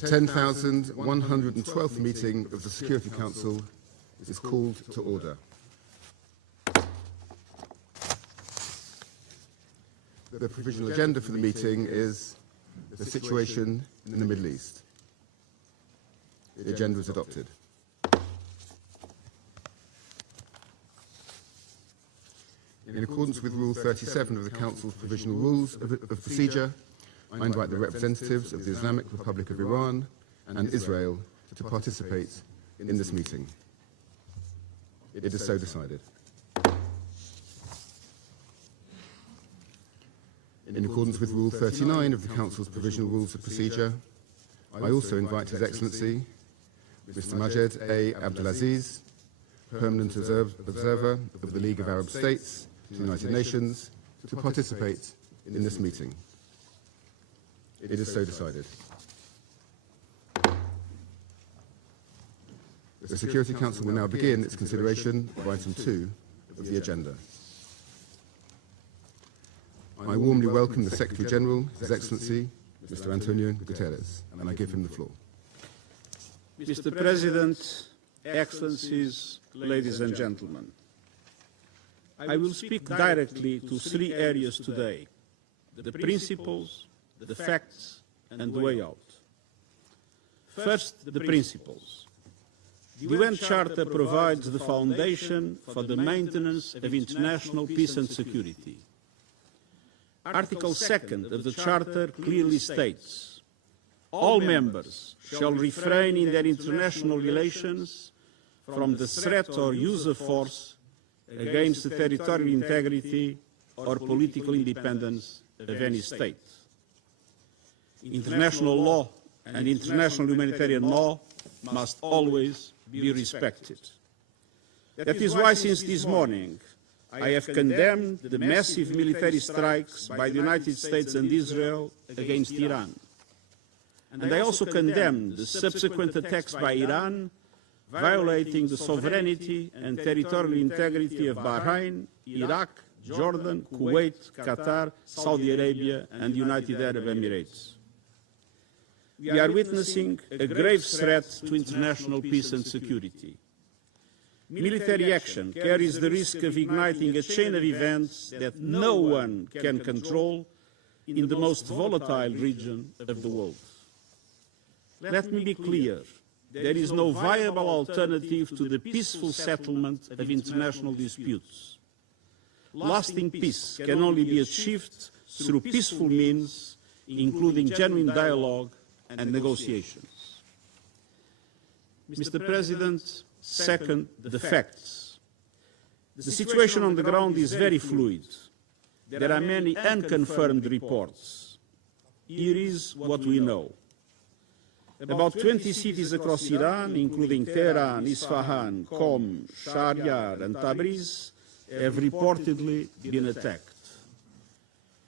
10,112th meeting of the Security Council is called to order. The provisional agenda for the meeting is the situation in the Middle East. The agenda is adopted. In accordance with Rule 37 of the Council's Provisional Rules of Procedure, I invite the representatives of the Islamic Republic of Iran and Israel to participate in this meeting. It is so decided. In accordance with Rule 39 of the Council's Provisional Rules of Procedure, I also invite His Excellency, Mr. Majed A. Abdelaziz, Permanent Observer of the League of Arab States to the United Nations, to participate in this meeting. It is so decided. The Security Council will now begin its consideration of item 2 of the agenda. I warmly welcome the Secretary General, His Excellency, Mr. Antonio Guterres, and I give him the floor. Mr. President, Excellencies, ladies and gentlemen, I will speak directly to three areas today: the principles, the facts, and the way out. First, the principles. The UN Charter provides the foundation for the maintenance of international peace and security. Article 2 of the Charter clearly states, all members shall refrain in their international relations from the threat or use of force against the territorial integrity or political independence of any state. International law and international humanitarian law must always be respected. That is why, since this morning, I have condemned the massive military strikes by the United States and Israel against Iran. And I also condemn the subsequent attacks by Iran, violating the sovereignty and territorial integrity of Bahrain, Iraq, Jordan, Kuwait, Qatar, Saudi Arabia, and the United Arab Emirates. We are witnessing a grave threat to international peace and security. Military action carries the risk of igniting a chain of events that no one can control in the most volatile region of the world. Let me be clear. There is no viable alternative to the peaceful settlement of international disputes. Lasting peace can only be achieved through peaceful means, including genuine dialogue and negotiations. Mr. President, second, the facts. The situation on the ground is very fluid. There are many unconfirmed reports. Here is what we know. About 20 cities across Iran, including Tehran, Isfahan, Qom, Shahryar, and Tabriz, have reportedly been attacked.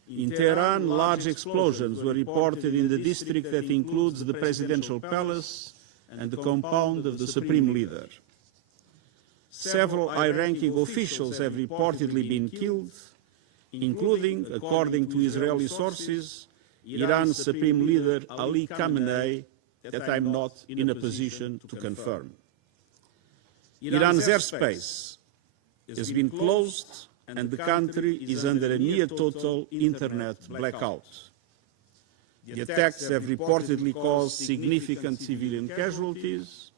In Tehran, large explosions were reported in the district that includes the presidential palace and the compound of the supreme leader. Several high-ranking officials have reportedly been killed, including, according to Israeli sources, Iran's supreme leader Ali Khamenei, that I am not in a position to confirm. Iran's airspace has been closed and the country is under a near-total internet blackout. The attacks have reportedly caused significant civilian casualties.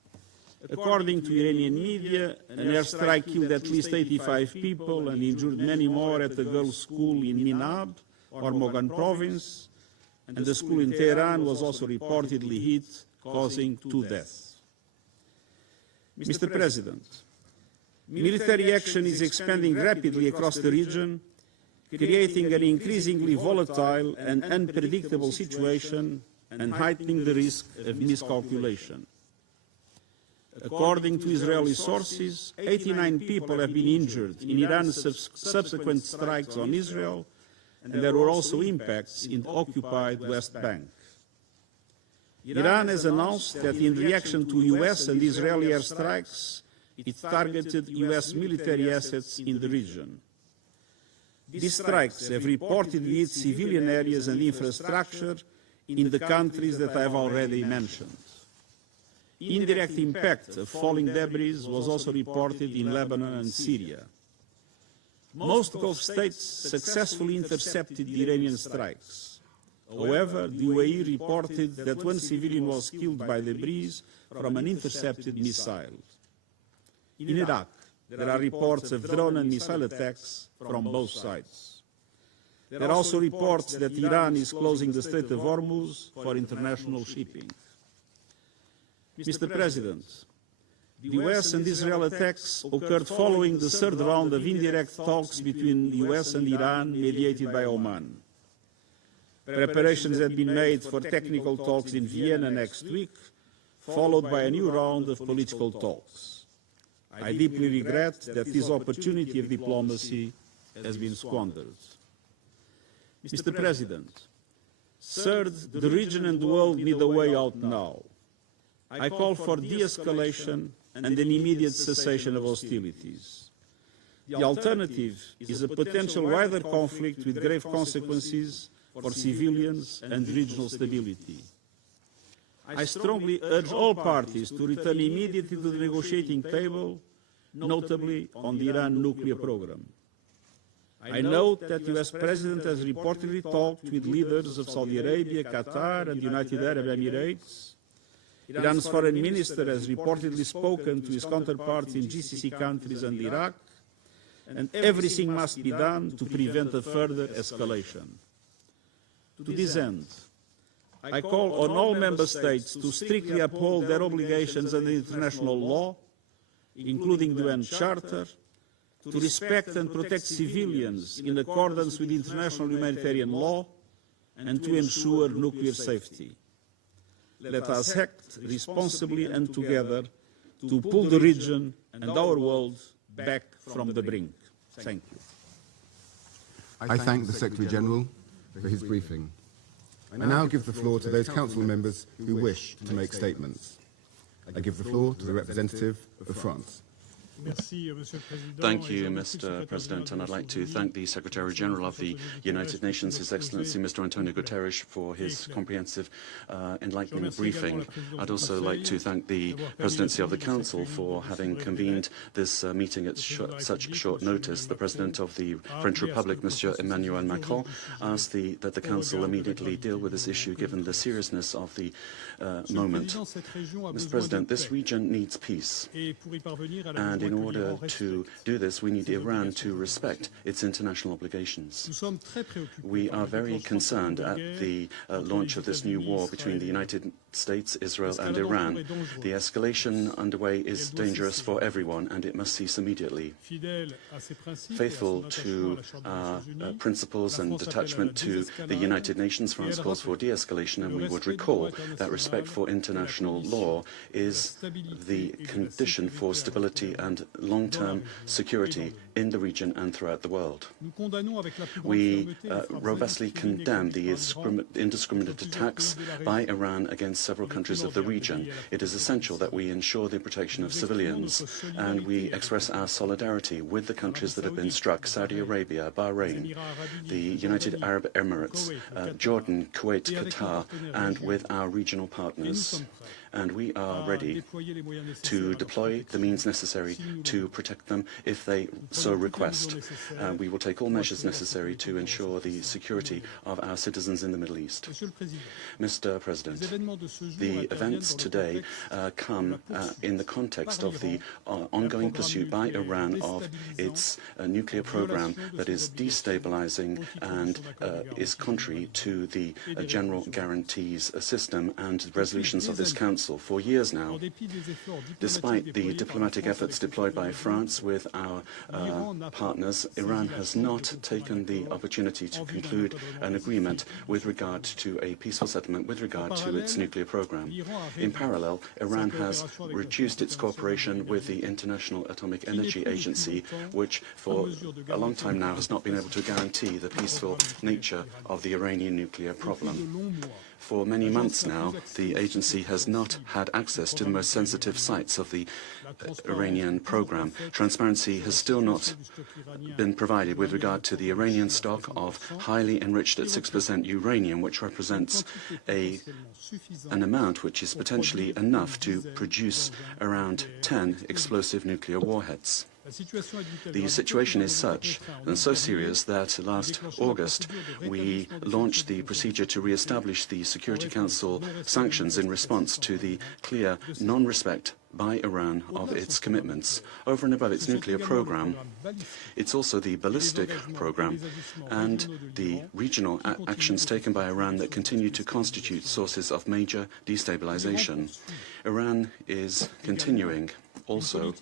According to Iranian media, an airstrike killed at least 85 people and injured many more at a girls' school in Minab, Hormozgan province, and the school in Tehran was also reportedly hit, causing 2 deaths. Mr. President, military action is expanding rapidly across the region, creating an increasingly volatile and unpredictable situation and heightening the risk of miscalculation. According to Israeli sources, 89 people have been injured in Iran's subsequent strikes on Israel, and there were also impacts in the occupied West Bank. Iran has announced that in reaction to US and Israeli airstrikes, it targeted US military assets in the region. These strikes have reportedly hit civilian areas and infrastructure in the countries that I have already mentioned. Indirect impact of falling debris was also reported in Lebanon and Syria. Most Gulf states successfully intercepted the Iranian strikes. However, the UAE reported that one civilian was killed by debris from an intercepted missile. In Iraq, there are reports of drone and missile attacks from both sides. There are also reports that Iran is closing the Strait of Hormuz for international shipping. Mr. President, the US and Israel attacks occurred following the third round of indirect talks between the US and Iran mediated by Oman. Preparations had been made for technical talks in Vienna next week, followed by a new round of political talks. I deeply regret that this opportunity of diplomacy has been squandered. Mr. President, third, the region and the world need a way out now. I call for de-escalation and an immediate cessation of hostilities. The alternative is a potential wider conflict with grave consequences for civilians and regional stability. I strongly urge all parties to return immediately to the negotiating table, notably on the Iran nuclear program. I note that the US President has reportedly talked with leaders of Saudi Arabia, Qatar, and the United Arab Emirates. Iran's foreign minister has reportedly spoken to his counterparts in GCC countries and Iraq, and everything must be done to prevent a further escalation. To this end, I call on all member states to strictly uphold their obligations under international law, including the UN Charter, to respect and protect civilians in accordance with international humanitarian law, and to ensure nuclear safety. Let us act responsibly and together to pull the region and our world back from the brink. Thank you. I thank the Secretary-General for his briefing. I now give the floor to those Council members who wish to make statements. I give the floor to the representative of France. Thank you, Mr. President, and I'd like to thank the Secretary-General of the United Nations, His Excellency Mr. Antonio Guterres, for his comprehensive, enlightening briefing. I'd also like to thank the Presidency of the Council for having convened this meeting at such short notice. The President of the French Republic, Monsieur Emmanuel Macron, asked that the Council immediately deal with this issue given the seriousness of the moment. Mr. President, this region needs peace, and in order to do this, we need Iran to respect its international obligations. We are very concerned at the launch of this new war between the United States, Israel, and Iran. The escalation underway is dangerous for everyone, and it must cease immediately. Faithful to our principles and attachment to the United Nations, France calls for de-escalation, and we would recall that respect for international law is the condition for stability and long-term security in the region and throughout the world. We robustly condemn the indiscriminate attacks by Iran against several countries of the region. It is essential that we ensure the protection of civilians, and we express our solidarity with the countries that have been struck: Saudi Arabia, Bahrain, the United Arab Emirates, Jordan, Kuwait, Qatar, and with our regional partners. And we are ready to deploy the means necessary to protect them if they so request. We will take all measures necessary to ensure the security of our citizens in the Middle East. Mr. President, the events today come in the context of the ongoing pursuit by Iran of its nuclear program that is destabilizing and is contrary to the general guarantees system and resolutions of this Council. For years now, despite the diplomatic efforts deployed by France with our partners, Iran has not taken the opportunity to conclude an agreement with regard to a peaceful settlement with regard to its nuclear program. In parallel, Iran has reduced its cooperation with the International Atomic Energy Agency, which for a long time now has not been able to guarantee the peaceful nature of the Iranian nuclear problem. For many months now, the agency has not had access to the most sensitive sites of the Iranian program. Transparency has still not been provided with regard to the Iranian stock of highly enriched at 6% uranium, which represents an amount which is potentially enough to produce around 10 explosive nuclear warheads. The situation is such and so serious that last August we launched the procedure to re-establish the Security Council sanctions in response to the clear non-respect by Iran of its commitments. Over and above its nuclear program, it's also the ballistic program and the regional actions taken by Iran that continue to constitute sources of major destabilization. Iran is continuing also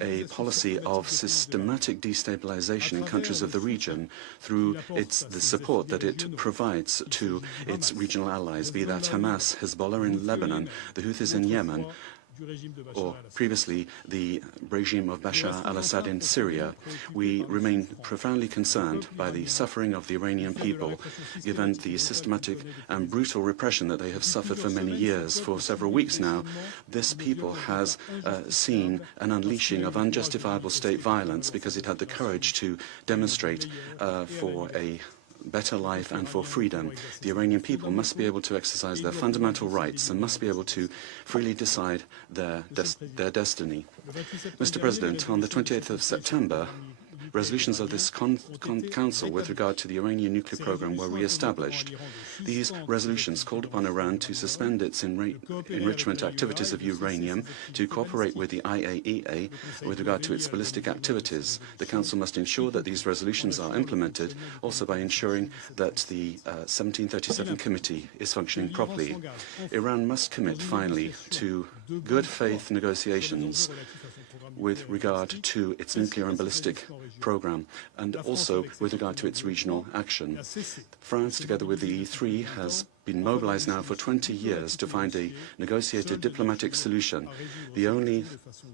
a policy of systematic destabilization in countries of the region through the support that it provides to its regional allies, be that Hamas, Hezbollah in Lebanon, the Houthis in Yemen, or previously the regime of Bashar al-Assad in Syria. We remain profoundly concerned by the suffering of the Iranian people, given the systematic and brutal repression that they have suffered for many years. For several weeks now, this people has seen an unleashing of unjustifiable state violence because it had the courage to demonstrate for a better life and for freedom. The Iranian people must be able to exercise their fundamental rights and must be able to freely decide their destiny. Mr. President, on the 28th of September, resolutions of this Council with regard to the Iranian nuclear program were re-established. These resolutions called upon Iran to suspend its enrichment activities of uranium, to cooperate with the IAEA with regard to its ballistic activities. The Council must ensure that these resolutions are implemented, also by ensuring that the 1737 Committee is functioning properly. Iran must commit, finally, to good faith negotiations with regard to its nuclear and ballistic program, and also with regard to its regional action. France, together with the E3, has been mobilized now for 20 years to find a negotiated diplomatic solution, the only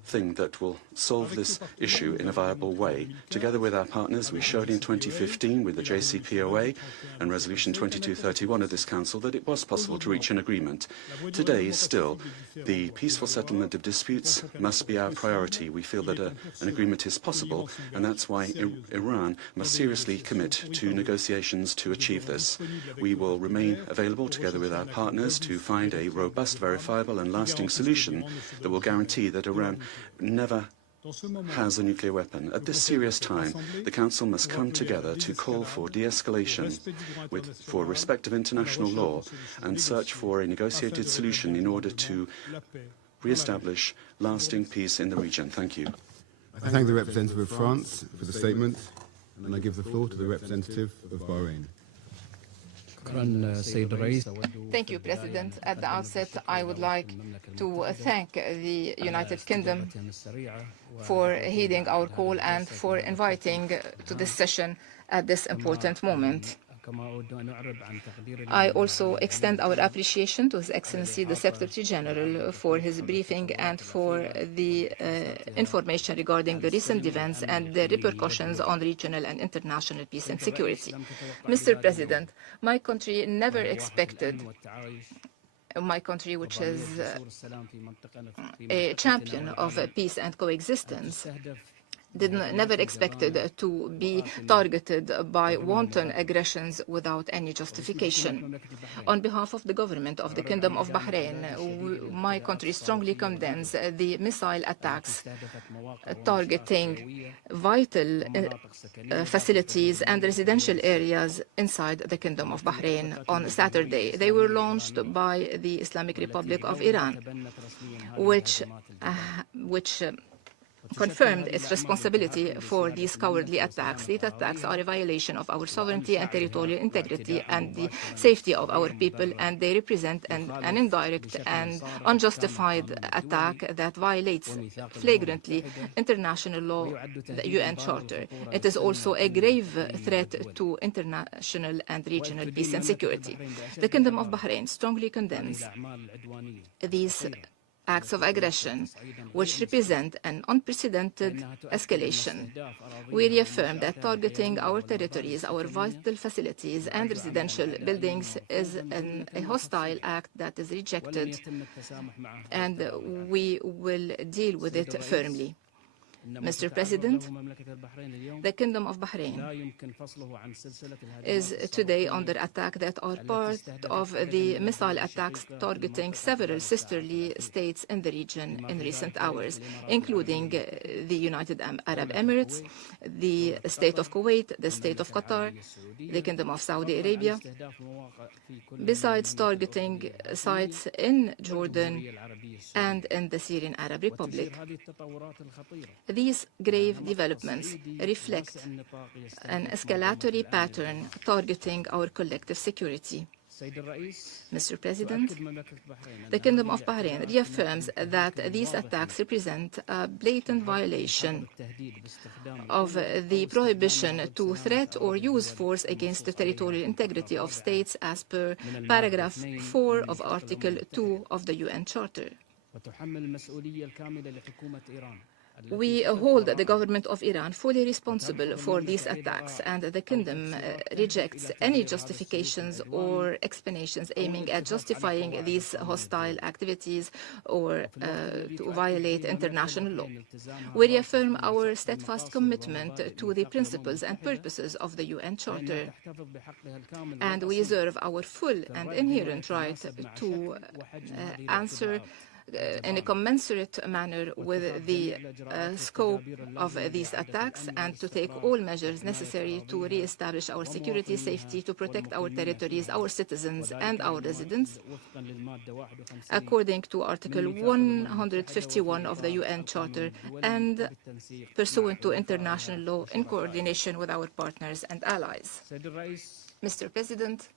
thing that will solve this issue in a viable way. Together with our partners, we showed in 2015 with the JCPOA and Resolution 2231 of this Council that it was possible to reach an agreement. Today, still, the peaceful settlement of disputes must be our priority. We feel that an agreement is possible, and that's why Iran must seriously commit to negotiations to achieve this. We will remain available together with our partners to find a robust, verifiable and lasting solution that will guarantee that Iran never has a nuclear weapon. At this serious time, the Council must come together to call for de-escalation for respect of international law and search for a negotiated solution in order to re-establish lasting peace in the region. Thank you. I thank the representative of France for the statement, and I give the floor to the representative of Bahrain. Thank you, President. At the outset, I would like to thank the United Kingdom for heeding our call and for inviting to this session at this important moment. I also extend our appreciation to His Excellency the Secretary General for his briefing and for the information regarding the recent events and the repercussions on regional and international peace and security. Mr. President, my country never expected, my country which is a champion of peace and coexistence, never expected to be targeted by wanton aggressions without any justification. On behalf of the government of the Kingdom of Bahrain, my country strongly condemns the missile attacks targeting vital facilities and residential areas inside the Kingdom of Bahrain on Saturday. They were launched by the Islamic Republic of Iran, which confirmed its responsibility for these cowardly attacks. These attacks are a violation of our sovereignty and territorial integrity and the safety of our people, and they represent an indirect and unjustified attack that violates flagrantly international law, the UN Charter. It is also a grave threat to international and regional peace and security. The Kingdom of Bahrain strongly condemns these acts of aggression, which represent an unprecedented escalation. We reaffirm that targeting our territories, our vital facilities, and residential buildings is a hostile act that is rejected, and we will deal with it firmly. Mr. President, the Kingdom of Bahrain is today under attack that are part of the missile attacks targeting several sisterly states in the region in recent hours, including the United Arab Emirates, the State of Kuwait, the State of Qatar, the Kingdom of Saudi Arabia, besides targeting sites in Jordan and in the Syrian Arab Republic. These grave developments reflect an escalatory pattern targeting our collective security. Mr. President, the Kingdom of Bahrain reaffirms that these attacks represent a blatant violation of the prohibition to threat or use force against the territorial integrity of states as per paragraph 4 of Article 2 of the UN Charter. We hold the government of Iran fully responsible for these attacks, and the Kingdom rejects any justifications or explanations aiming at justifying these hostile activities or to violate international law. We reaffirm our steadfast commitment to the principles and purposes of the UN Charter, and we reserve our full and inherent right to answer in a commensurate manner with the scope of these attacks, and to take all measures necessary to re-establish our security, safety, to protect our territories, our citizens, and our residents, according to Article 151 of the UN Charter and pursuant to international law in coordination with our partners and allies. Mr. President,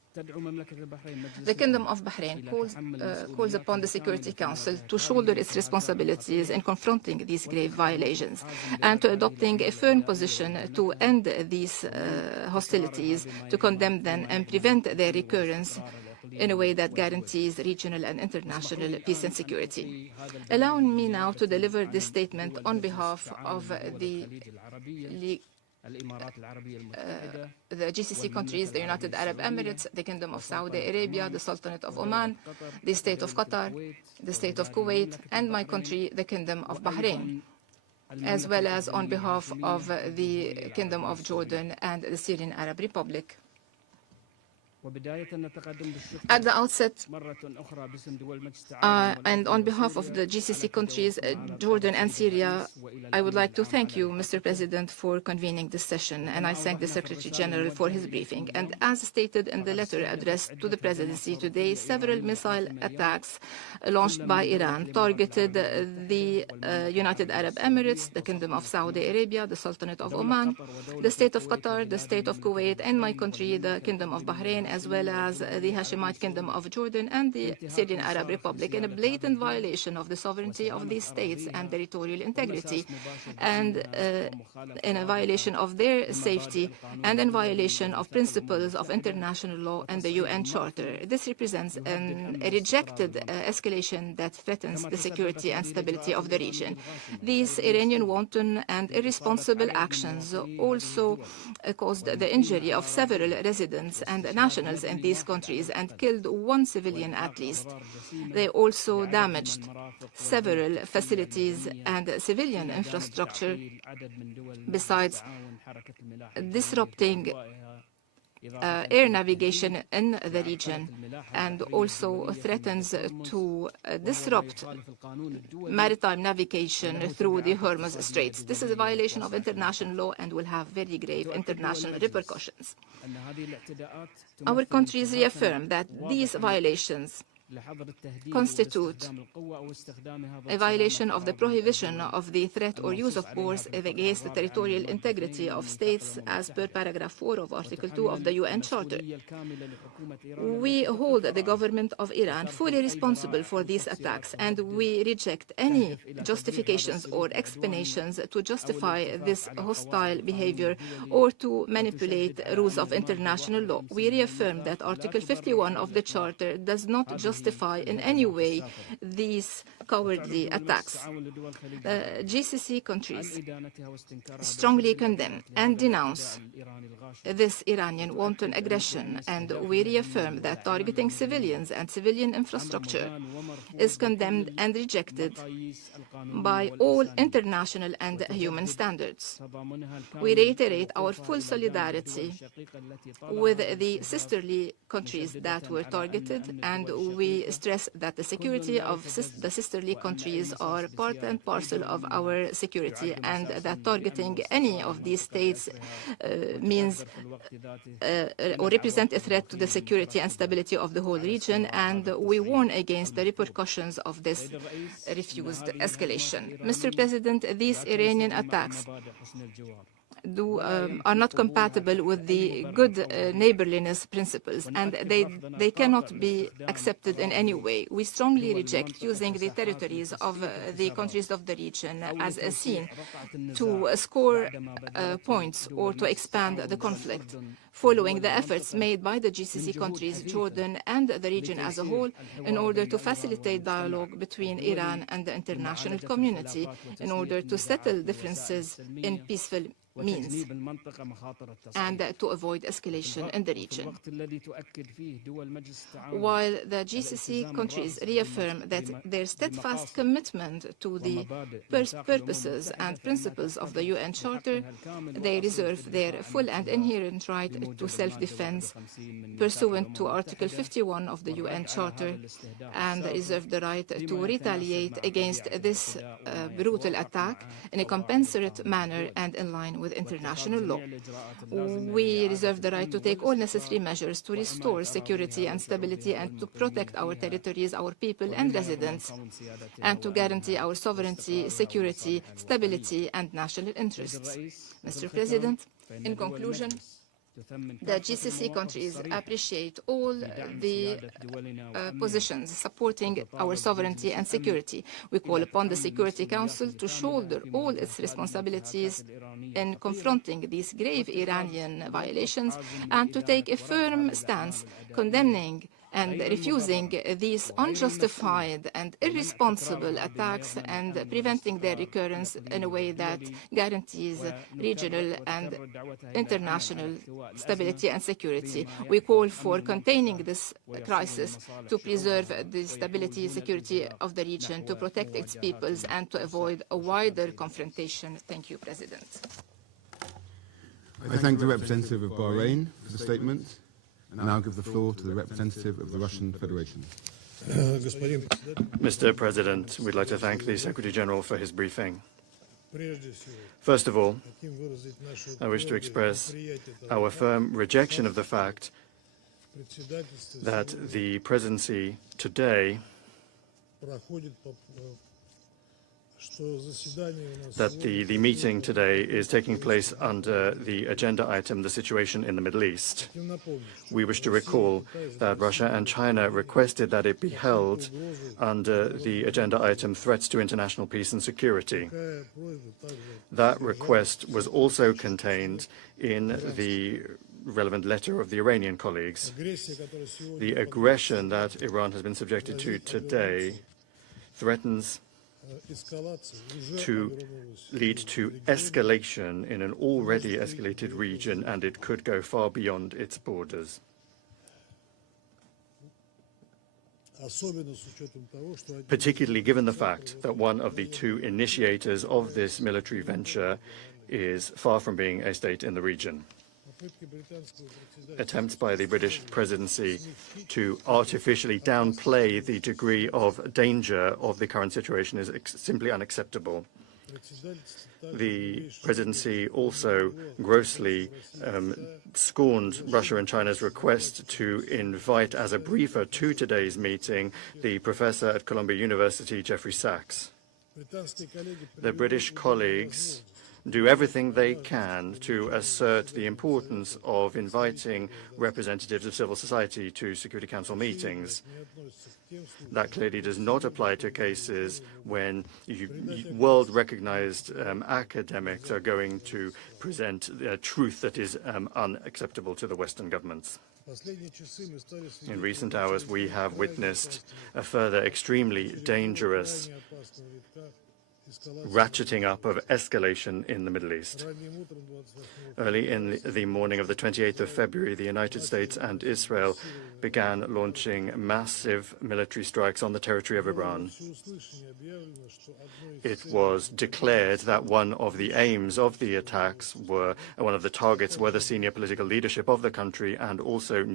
the Kingdom of Bahrain calls upon the Security Council to shoulder its responsibilities in confronting these grave violations and to adopting a firm position to end these hostilities, to condemn them and prevent their recurrence in a way that guarantees regional and international peace and security. Allow me now to deliver this statement on behalf of the GCC countries, the United Arab Emirates, the Kingdom of Saudi Arabia, the Sultanate of Oman, the State of Qatar, the State of Kuwait, and my country, the Kingdom of Bahrain, as well as on behalf of the Kingdom of Jordan and the Syrian Arab Republic. At the outset, and on behalf of the GCC countries, Jordan and Syria, I would like to thank you, Mr. President, for convening this session, and I thank the Secretary General for his briefing. And as stated in the letter addressed to the Presidency today, several missile attacks launched by Iran targeted the United Arab Emirates, the Kingdom of Saudi Arabia, the Sultanate of Oman, the State of Qatar, the State of Kuwait, and my country, the Kingdom of Bahrain, as well as the Hashemite Kingdom of Jordan and the Syrian Arab Republic, in a blatant violation of the sovereignty of these states and territorial integrity, and in a violation of their safety, and in violation of principles of international law and the UN Charter. This represents a rejected escalation that threatens the security and stability of the region. These Iranian wanton and irresponsible actions also caused the injury of several residents and nationals in these countries and killed one civilian at least. They also damaged several facilities and civilian infrastructure, besides disrupting air navigation in the region, and also threatens to disrupt maritime navigation through the Hormuz Straits. This is a violation of international law and will have very grave international repercussions. Our countries reaffirm that these violations constitute a violation of the prohibition of the threat or use of force against the territorial integrity of states as per paragraph 4 of Article 2 of the UN Charter. We hold the government of Iran fully responsible for these attacks, and we reject any justifications or explanations to justify this hostile behavior or to manipulate rules of international law. We reaffirm that Article 51 of the Charter does not justify in any way these cowardly attacks. GCC countries strongly condemn and denounce this Iranian wanton aggression, and we reaffirm that targeting civilians and civilian infrastructure is condemned and rejected by all international and human standards. We reiterate our full solidarity with the sisterly countries that were targeted, and we stress that the security of the sisterly countries are part and parcel of our security, and that targeting any of these states means or represent a threat to the security and stability of the whole region, and we warn against the repercussions of this refused escalation. Mr. President, these Iranian attacks are not compatible with the good neighborliness principles, and they cannot be accepted in any way. We strongly reject using the territories of the countries of the region as a scene to score points or to expand the conflict, following the efforts made by the GCC countries, Jordan, and the region as a whole in order to facilitate dialogue between Iran and the international community in order to settle differences in peaceful means and to avoid escalation in the region. While the GCC countries reaffirm that their steadfast commitment to the purposes and principles of the UN Charter, they reserve their full and inherent right to self-defense pursuant to Article 51 of the UN Charter, and reserve the right to retaliate against this brutal attack in a commensurate manner and in line with international law. We reserve the right to take all necessary measures to restore security and stability and to protect our territories, our people and residents, and to guarantee our sovereignty, security, stability and national interests. Mr. President, in conclusion, the GCC countries appreciate all the positions supporting our sovereignty and security. We call upon the Security Council to shoulder all its responsibilities in confronting these grave Iranian violations and to take a firm stance condemning and refusing these unjustified and irresponsible attacks and preventing their recurrence in a way that guarantees regional and international stability and security. We call for containing this crisis to preserve the stability and security of the region, to protect its peoples, and to avoid a wider confrontation. Thank you, President. I thank the representative of Bahrain for the statement. And now give the floor to the representative of the Russian Federation. Mr. President, we'd like to thank the Secretary General for his briefing. First of all, I wish to express our firm rejection of the fact that the presidency today the meeting today is taking place under the agenda item, the situation in the Middle East. We wish to recall that Russia and China requested that it be held under the agenda item, threats to international peace and security. That request was also contained in the relevant letter of the Iranian colleagues. The aggression that Iran has been subjected to today threatens to lead to escalation in an already escalated region, and it could go far beyond its borders. Particularly given the fact that one of the two initiators of this military venture is far from being a state in the region. Attempts by the British presidency to artificially downplay the degree of danger of the current situation is simply unacceptable. The presidency also grossly scorned Russia and China's request to invite as a briefer to today's meeting the professor at Columbia University, Jeffrey Sachs. The British colleagues do everything they can to assert the importance of inviting representatives of civil society to Security Council meetings. That clearly does not apply to cases when world-recognized academics are going to present a truth that is unacceptable to the Western governments. In recent hours, we have witnessed a further extremely dangerous ratcheting up of escalation in the Middle East. Early in the morning of the 28th of February, the United States and Israel began launching massive military strikes on the territory of Iran. It was declared that one of the aims of the attacks one of the targets were the senior political leadership of the country and also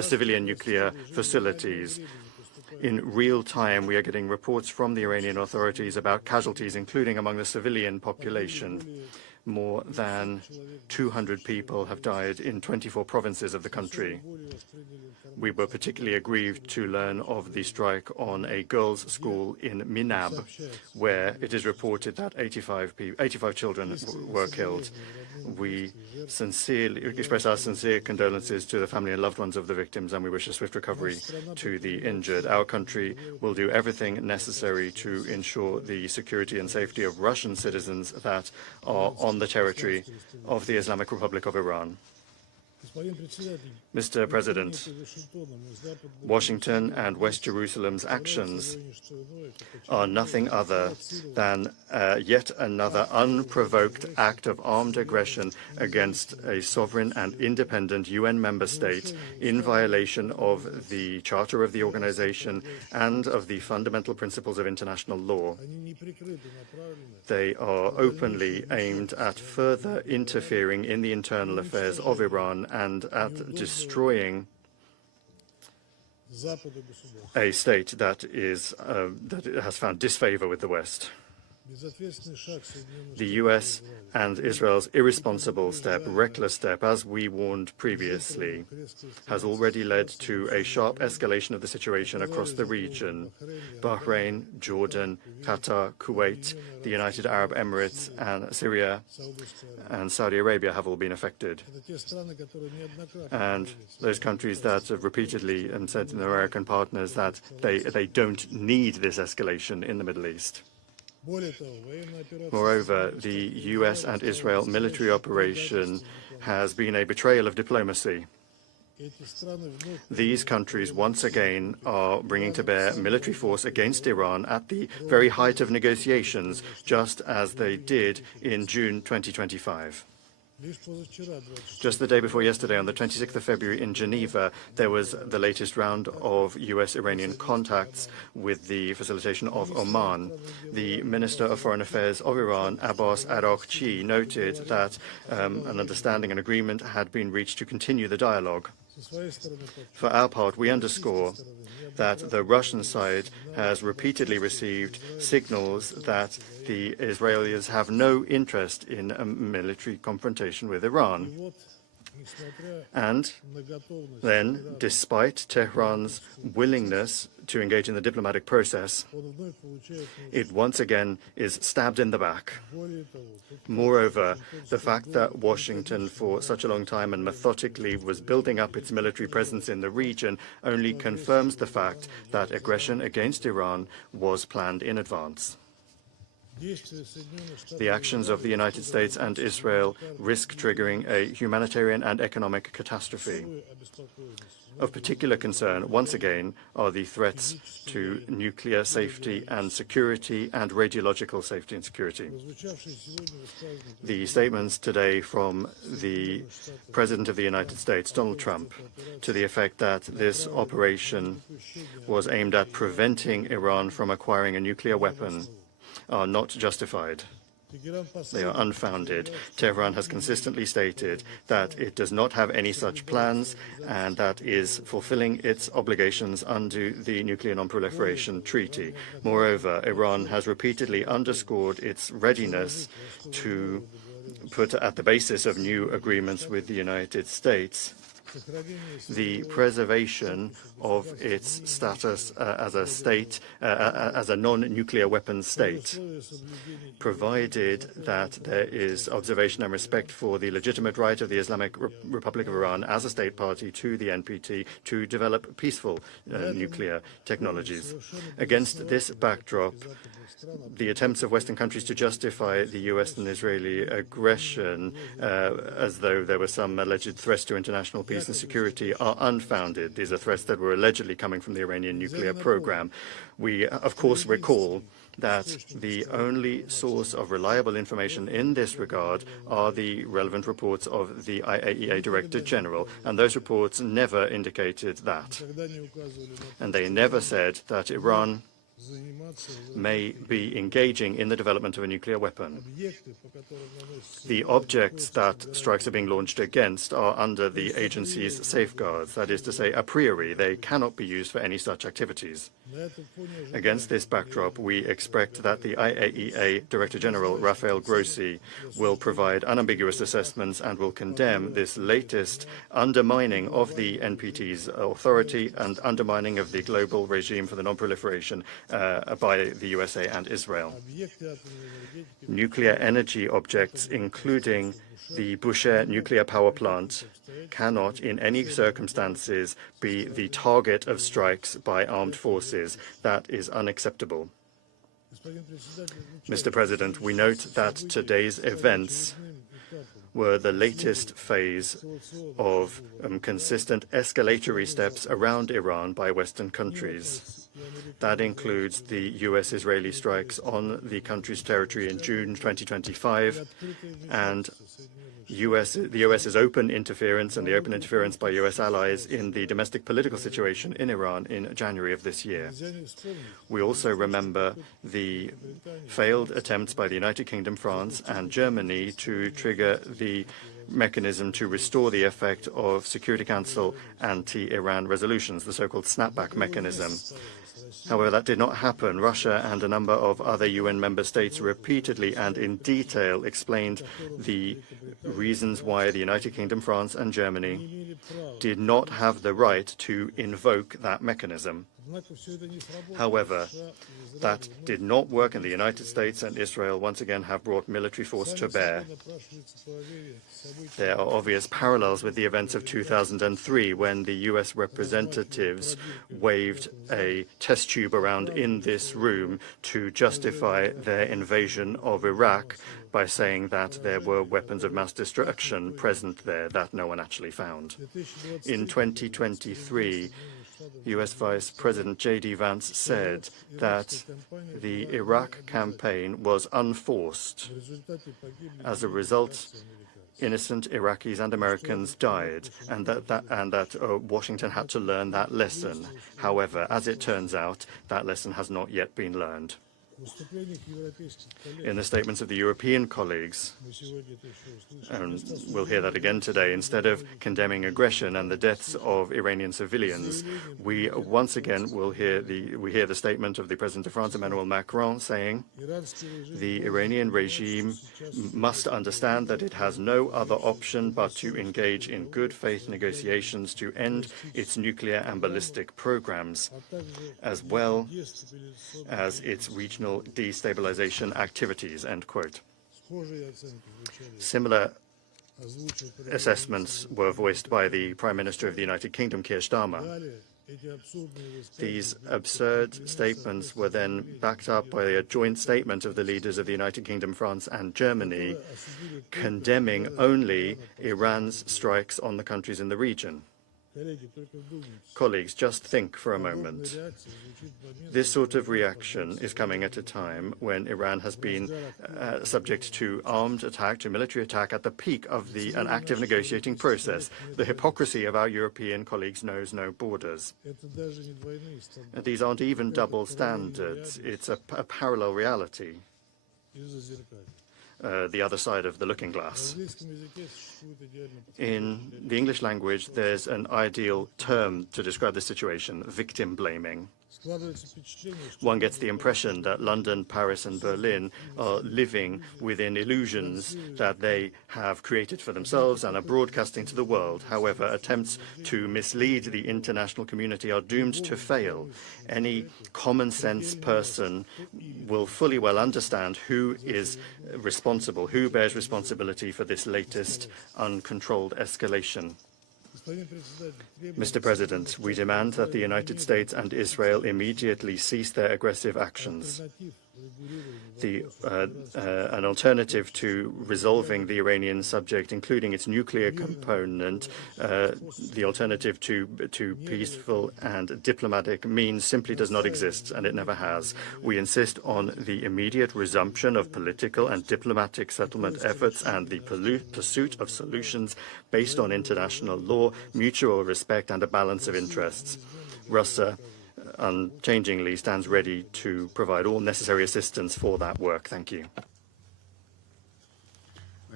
civilian nuclear facilities. In real time, we are getting reports from the Iranian authorities about casualties, including among the civilian population. More than 200 people have died in 24 provinces of the country. We were particularly aggrieved to learn of the strike on a girls' school in Minab, where it is reported that 85 children were killed. We sincerely express our sincere condolences to the family and loved ones of the victims, and we wish a swift recovery to the injured. Our country will do everything necessary to ensure the security and safety of Russian citizens that are on the territory of the Islamic Republic of Iran. Mr. President, Washington and West Jerusalem's actions are nothing other than yet another unprovoked act of armed aggression against a sovereign and independent UN member state in violation of the Charter of the organization and of the fundamental principles of international law. They are openly aimed at further interfering in the internal affairs of Iran and at destroying a state that has found disfavor with the West. The US and Israel's irresponsible step, reckless step, as we warned previously, has already led to a sharp escalation of the situation across the region. Bahrain, Jordan, Qatar, Kuwait, the United Arab Emirates, and Syria and Saudi Arabia have all been affected. And those countries that have repeatedly said to their American partners that they don't need this escalation in the Middle East. Moreover, the US and Israel military operation has been a betrayal of diplomacy. These countries once again are bringing to bear military force against Iran at the very height of negotiations, just as they did in June 2025. Just the day before yesterday, on the 26th of February in Geneva, there was the latest round of US-Iranian contacts with the facilitation of Oman. The Minister of Foreign Affairs of Iran, Abbas Araghchi, noted that an understanding and agreement had been reached to continue the dialogue. For our part, we underscore that the Russian side has repeatedly received signals that the Israelis have no interest in a military confrontation with Iran. And then, despite Tehran's willingness to engage in the diplomatic process, it once again is stabbed in the back. Moreover, the fact that Washington for such a long time and methodically was building up its military presence in the region only confirms the fact that aggression against Iran was planned in advance. The actions of the United States and Israel risk triggering a humanitarian and economic catastrophe. Of particular concern, once again, are the threats to nuclear safety and security and radiological safety and security. The statements today from the President of the United States, Donald Trump, to the effect that this operation was aimed at preventing Iran from acquiring a nuclear weapon are not justified. They are unfounded. Tehran has consistently stated that it does not have any such plans and that is fulfilling its obligations under the Nuclear Non-Proliferation Treaty. Moreover, Iran has repeatedly underscored its readiness to put at the basis of new agreements with the United States the preservation of its status as a state, as a non-nuclear weapons state, provided that there is observation and respect for the legitimate right of the Islamic Republic of Iran as a state party to the NPT to develop peaceful nuclear technologies. Against this backdrop, the attempts of Western countries to justify the US and Israeli aggression as though there were some alleged threats to international peace peace and security are unfounded. These are threats that were allegedly coming from the Iranian nuclear program. We, of course, recall that the only source of reliable information in this regard are the relevant reports of the IAEA Director General, and those reports never indicated that. And they never said that Iran may be engaging in the development of a nuclear weapon. The objects that strikes are being launched against are under the agency's safeguards. That is to say, a priori, they cannot be used for any such activities. Against this backdrop, we expect that the IAEA Director General, Rafael Grossi, will provide unambiguous assessments and will condemn this latest undermining of the NPT's authority and undermining of the global regime for the non-proliferation by the USA and Israel. Nuclear energy objects, including the Bushehr nuclear power plant, cannot in any circumstances be the target of strikes by armed forces. That is unacceptable. Mr. President, we note that today's events were the latest phase of consistent escalatory steps around Iran by Western countries. That includes the US-Israeli strikes on the country's territory in June 2025 and the US's open interference and the open interference by US allies in the domestic political situation in Iran in January of this year. We also remember the failed attempts by the United Kingdom, France, and Germany to trigger the mechanism to restore the effect of Security Council anti-Iran resolutions, the so-called snapback mechanism. However, that did not happen. Russia and a number of other UN member states repeatedly and in detail explained the reasons why the United Kingdom, France, and Germany did not have the right to invoke that mechanism. However, that did not work, and the United States and Israel once again have brought military force to bear. There are obvious parallels with the events of 2003, when the US representatives waved a test tube around in this room to justify their invasion of Iraq by saying that there were weapons of mass destruction present there that no one actually found. In 2023, US Vice President J.D. Vance said that the Iraq campaign was unforced. As a result, innocent Iraqis and Americans died, and that Washington had to learn that lesson. However, as it turns out, that lesson has not yet been learned. In the statements of the European colleagues, and we'll hear that again today, instead of condemning aggression and the deaths of Iranian civilians, we once again will hear the statement of the President of France, Emmanuel Macron, saying the Iranian regime must understand that it has no other option but to engage in good faith negotiations to end its nuclear and ballistic programs, as well as its regional destabilization activities, end quote. Similar assessments were voiced by the Prime Minister of the United Kingdom, Keir Starmer. These absurd statements were then backed up by a joint statement of the leaders of the United Kingdom, France, and Germany, condemning only Iran's strikes on the countries in the region. Colleagues, just think for a moment. This sort of reaction is coming at a time when Iran has been subject to armed attack, to military attack, at the peak of an active negotiating process. The hypocrisy of our European colleagues knows no borders. These aren't even double standards. It's a parallel reality. The other side of the looking glass. In the English language, there's an ideal term to describe the situation: victim blaming. One gets the impression that London, Paris, and Berlin are living within illusions that they have created for themselves and are broadcasting to the world. However, attempts to mislead the international community are doomed to fail. Any common-sense person will fully well understand who is responsible, who bears responsibility for this latest uncontrolled escalation. Mr. President, we demand that the United States and Israel immediately cease their aggressive actions. an alternative to resolving the Iranian subject, including its nuclear component, the alternative to peaceful and diplomatic means simply does not exist, and it never has. We insist on the immediate resumption of political and diplomatic settlement efforts and the pursuit of solutions based on international law, mutual respect, and a balance of interests. Russia unchangingly stands ready to provide all necessary assistance for that work. Thank you.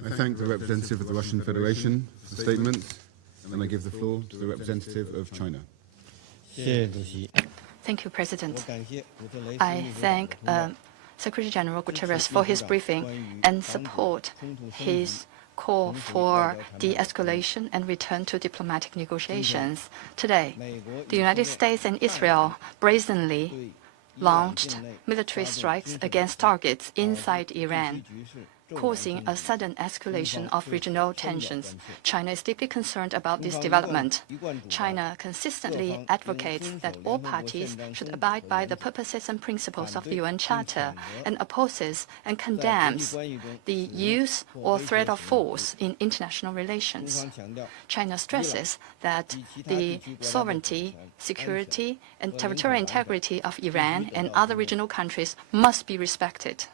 I thank the representative of the Russian Federation for the statement, and I give the floor to the representative of China. Thank you, President. I thank Secretary General Guterres for his briefing and support his call for de-escalation and return to diplomatic negotiations. Today, the United States and Israel brazenly launched military strikes against targets inside Iran, causing a sudden escalation of regional tensions. China is deeply concerned about this development. China consistently advocates that all parties should abide by the purposes and principles of the UN Charter and opposes and condemns the use or threat of force in international relations. China stresses that the sovereignty, security, and territorial integrity of Iran and other regional countries must be respected.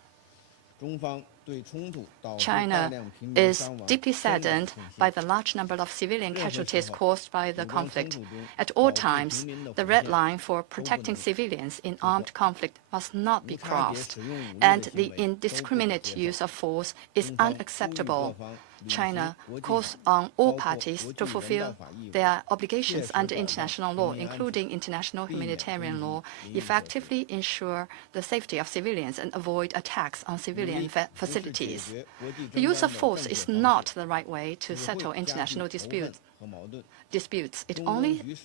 China is deeply saddened by the large number of civilian casualties caused by the conflict. At all times, the red line for protecting civilians in armed conflict must not be crossed, and the indiscriminate use of force is unacceptable. China calls on all parties to fulfill their obligations under international law, including international humanitarian law, effectively ensure the safety of civilians and avoid attacks on civilian facilities. The use of force is not the right way to settle international disputes. It only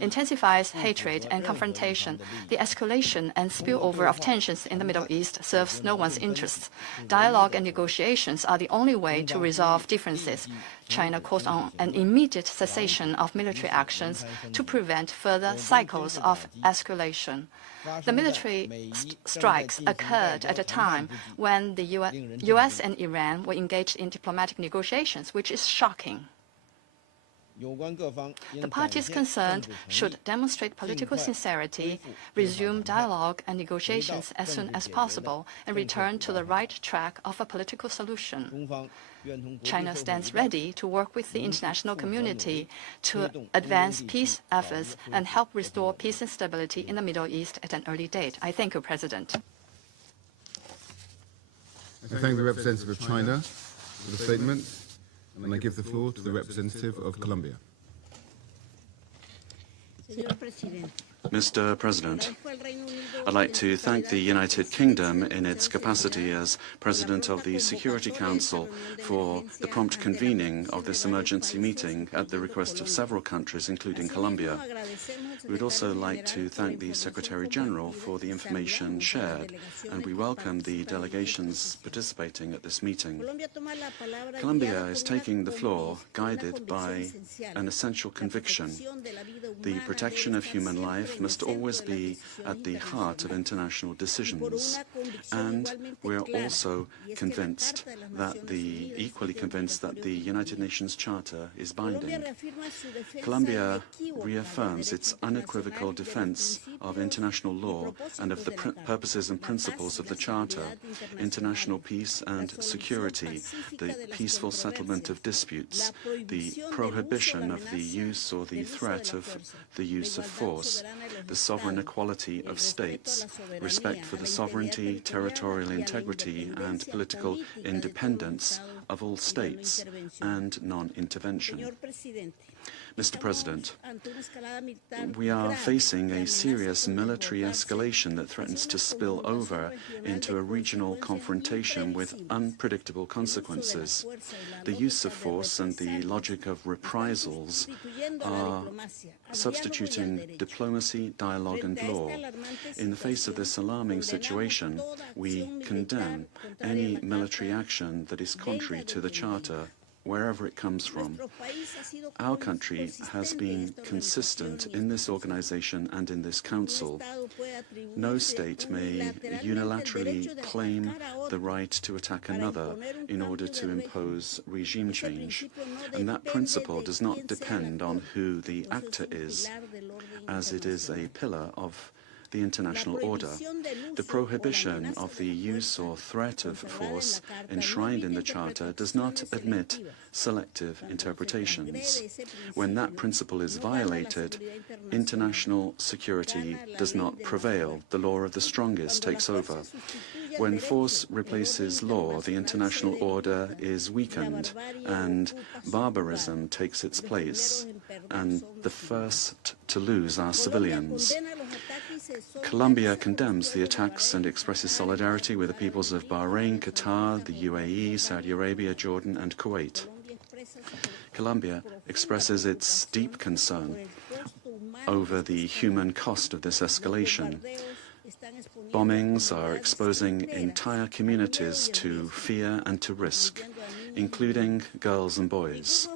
intensifies hatred and confrontation. The escalation and spillover of tensions in the Middle East serves no one's interests. Dialogue and negotiations are the only way to resolve differences. China calls on an immediate cessation of military actions to prevent further cycles of escalation. The military strikes occurred at a time when the US and Iran were engaged in diplomatic negotiations, which is shocking. The parties concerned should demonstrate political sincerity, resume dialogue and negotiations as soon as possible, and return to the right track of a political solution. China stands ready to work with the international community to advance peace efforts and help restore peace and stability in the Middle East at an early date. I thank you, President. I thank the representative of China for the statement, and I give the floor to the representative of Colombia. Mr. President, I'd like to thank the United Kingdom in its capacity as President of the Security Council for the prompt convening of this emergency meeting at the request of several countries, including Colombia. We would also like to thank the Secretary General for the information shared, and we welcome the delegations participating at this meeting. Colombia is taking the floor guided by an essential conviction. The protection of human life must always be at the heart of international decisions, and we're also convinced that equally convinced that the United Nations Charter is binding. Colombia reaffirms its unequivocal defense of international law and of the purposes and principles of the Charter, international peace and security, the peaceful settlement of disputes, the prohibition of the use or the threat of the use of force, the sovereign equality of states, respect for the sovereignty, territorial integrity, and political independence of all states, and non-intervention. Mr. President, we are facing a serious military escalation that threatens to spill over into a regional confrontation with unpredictable consequences. The use of force and the logic of reprisals are substituting diplomacy, dialogue, and law. In the face of this alarming situation, we condemn any military action that is contrary to the Charter wherever it comes from. Our country has been consistent in this organization and in this council. No state may unilaterally claim the right to attack another in order to impose regime change. And that principle does not depend on who the actor is, as it is a pillar of the international order. The prohibition of the use or threat of force enshrined in the Charter does not admit selective interpretations. When that principle is violated, international security does not prevail. The law of the strongest takes over. When force replaces law, the international order is weakened and barbarism takes its place, and the first to lose are civilians. Colombia condemns the attacks and expresses solidarity with the peoples of Bahrain, Qatar, the UAE, Saudi Arabia, Jordan, and Kuwait. Colombia expresses its deep concern over the human cost of this escalation. Bombings are exposing entire communities to fear and to risk, including girls and boys.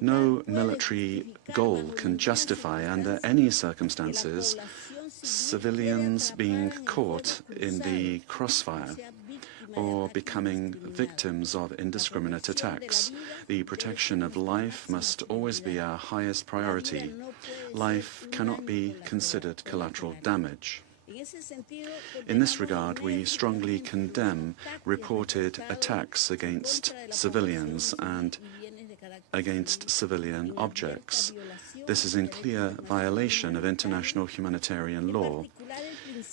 No military goal can justify, under any circumstances, civilians being caught in the crossfire or becoming victims of indiscriminate attacks. The protection of life must always be our highest priority. Life cannot be considered collateral damage. In this regard, we strongly condemn reported attacks against civilians and against civilian objects. This is in clear violation of international humanitarian law,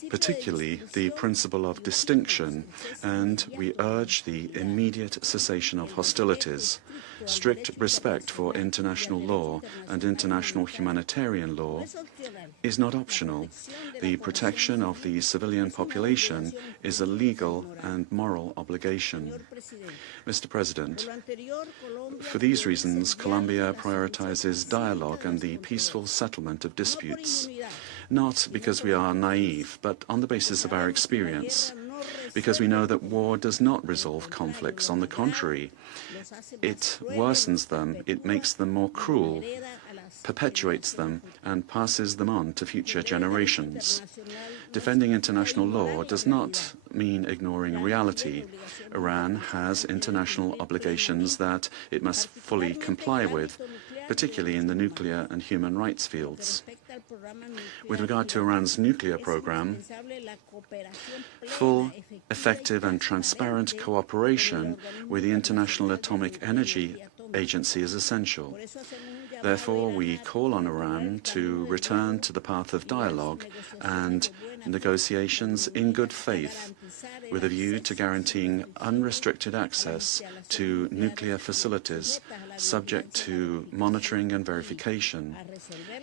particularly the principle of distinction, and we urge the immediate cessation of hostilities. Strict respect for international law and international humanitarian law is not optional. The protection of the civilian population is a legal and moral obligation. Mr. President, for these reasons, Colombia prioritizes dialogue and the peaceful settlement of disputes, not because we are naive, but on the basis of our experience, because we know that war does not resolve conflicts. On the contrary, it worsens them, it makes them more cruel, perpetuates them, and passes them on to future generations. Defending international law does not mean ignoring reality. Iran has international obligations that it must fully comply with, particularly in the nuclear and human rights fields. With regard to Iran's nuclear program, full, effective and transparent cooperation with the International Atomic Energy Agency is essential. Therefore, we call on Iran to return to the path of dialogue and negotiations in good faith, with a view to guaranteeing unrestricted access to nuclear facilities, subject to monitoring and verification,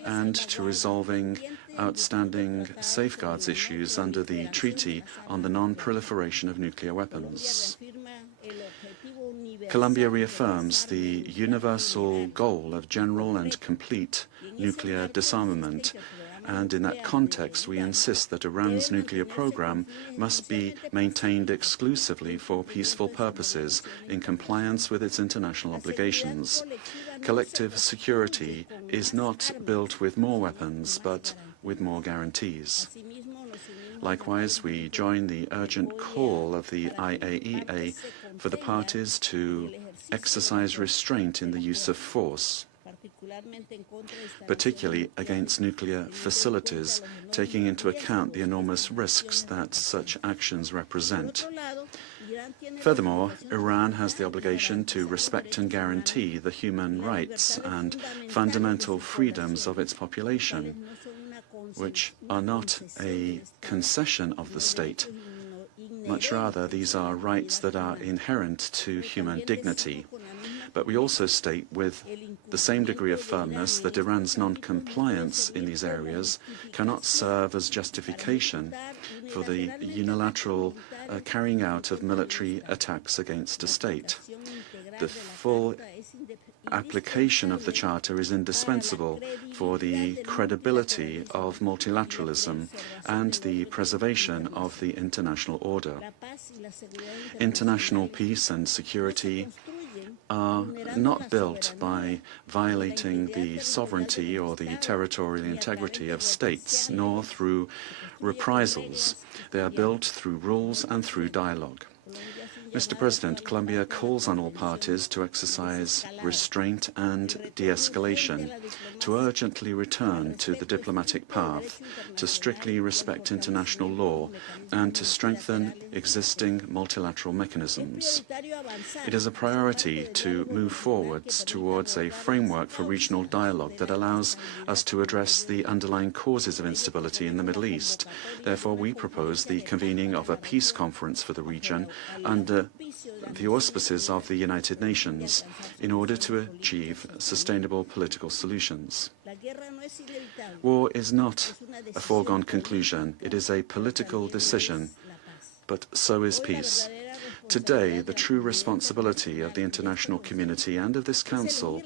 and to resolving outstanding safeguards issues under the Treaty on the Non-Proliferation of Nuclear Weapons. Colombia reaffirms the universal goal of general and complete nuclear disarmament, and in that context we insist that Iran's nuclear program must be maintained exclusively for peaceful purposes in compliance with its international obligations. Collective security is not built with more weapons, but with more guarantees. Likewise, we join the urgent call of the IAEA for the parties to exercise restraint in the use of force, particularly against nuclear facilities, taking into account the enormous risks that such actions represent. Furthermore, Iran has the obligation to respect and guarantee the human rights and fundamental freedoms of its population, which are not a concession of the state. Much rather, these are rights that are inherent to human dignity. But we also state with the same degree of firmness that Iran's non-compliance in these areas cannot serve as justification for the unilateral carrying out of military attacks against a state. The full application of the Charter is indispensable for the credibility of multilateralism and the preservation of the international order. International peace and security are not built by violating the sovereignty or the territorial integrity of states, nor through reprisals. They are built through rules and through dialogue. Mr. President, Colombia calls on all parties to exercise restraint and de-escalation, to urgently return to the diplomatic path, to strictly respect international law, and to strengthen existing multilateral mechanisms. It is a priority to move forwards towards a framework for regional dialogue that allows us to address the underlying causes of instability in the Middle East. Therefore, we propose the convening of a peace conference for the region under the auspices of the United Nations in order to achieve sustainable political solutions. War is not a foregone conclusion. It is a political decision, but so is peace. Today, the true responsibility of the international community and of this Council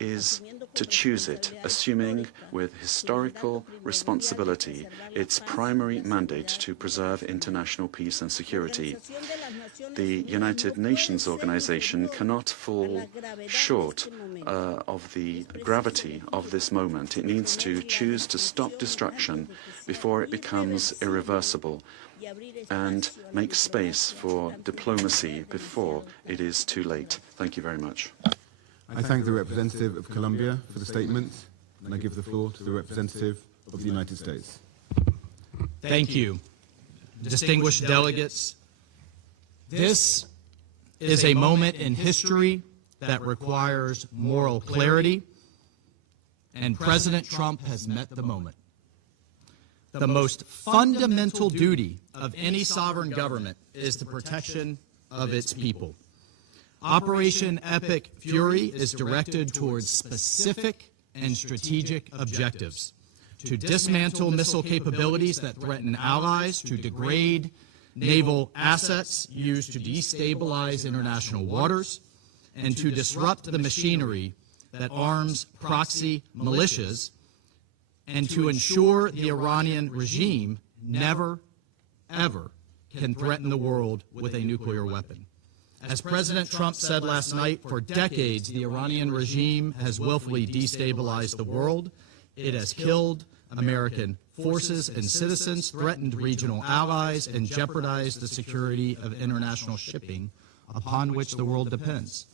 is to choose it, assuming with historical responsibility its primary mandate to preserve international peace and security. The United Nations organization cannot fall short of the gravity of this moment. It needs to choose to stop destruction before it becomes irreversible and make space for diplomacy before it is too late. Thank you very much. I thank the representative of Colombia for the statement, and I give the floor to the representative of the United States. Thank you. Distinguished delegates, this is a moment in history that requires moral clarity, and President Trump has met the moment. The most fundamental duty of any sovereign government is the protection of its people. Operation Epic Fury is directed towards specific and strategic objectives: to dismantle missile capabilities that threaten allies, to degrade naval assets used to destabilize international waters, and to disrupt the machinery that arms proxy militias, and to ensure the Iranian regime never, ever can threaten the world with a nuclear weapon. As President Trump said last night, for decades the Iranian regime has willfully destabilized the world. It has killed American forces and citizens, threatened regional allies, and jeopardized the security of international shipping upon which the world depends.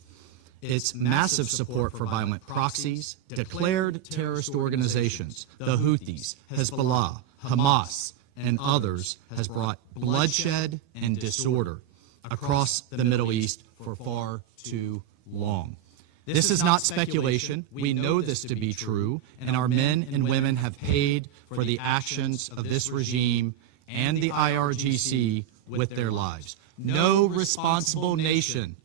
Its massive support for violent proxies, declared terrorist organizations, the Houthis, Hezbollah, Hamas, and others, has brought bloodshed and disorder across the Middle East for far too long. This is not speculation. We know this to be true, and our men and women have paid for the actions of this regime and the IRGC with their lives. No responsible nation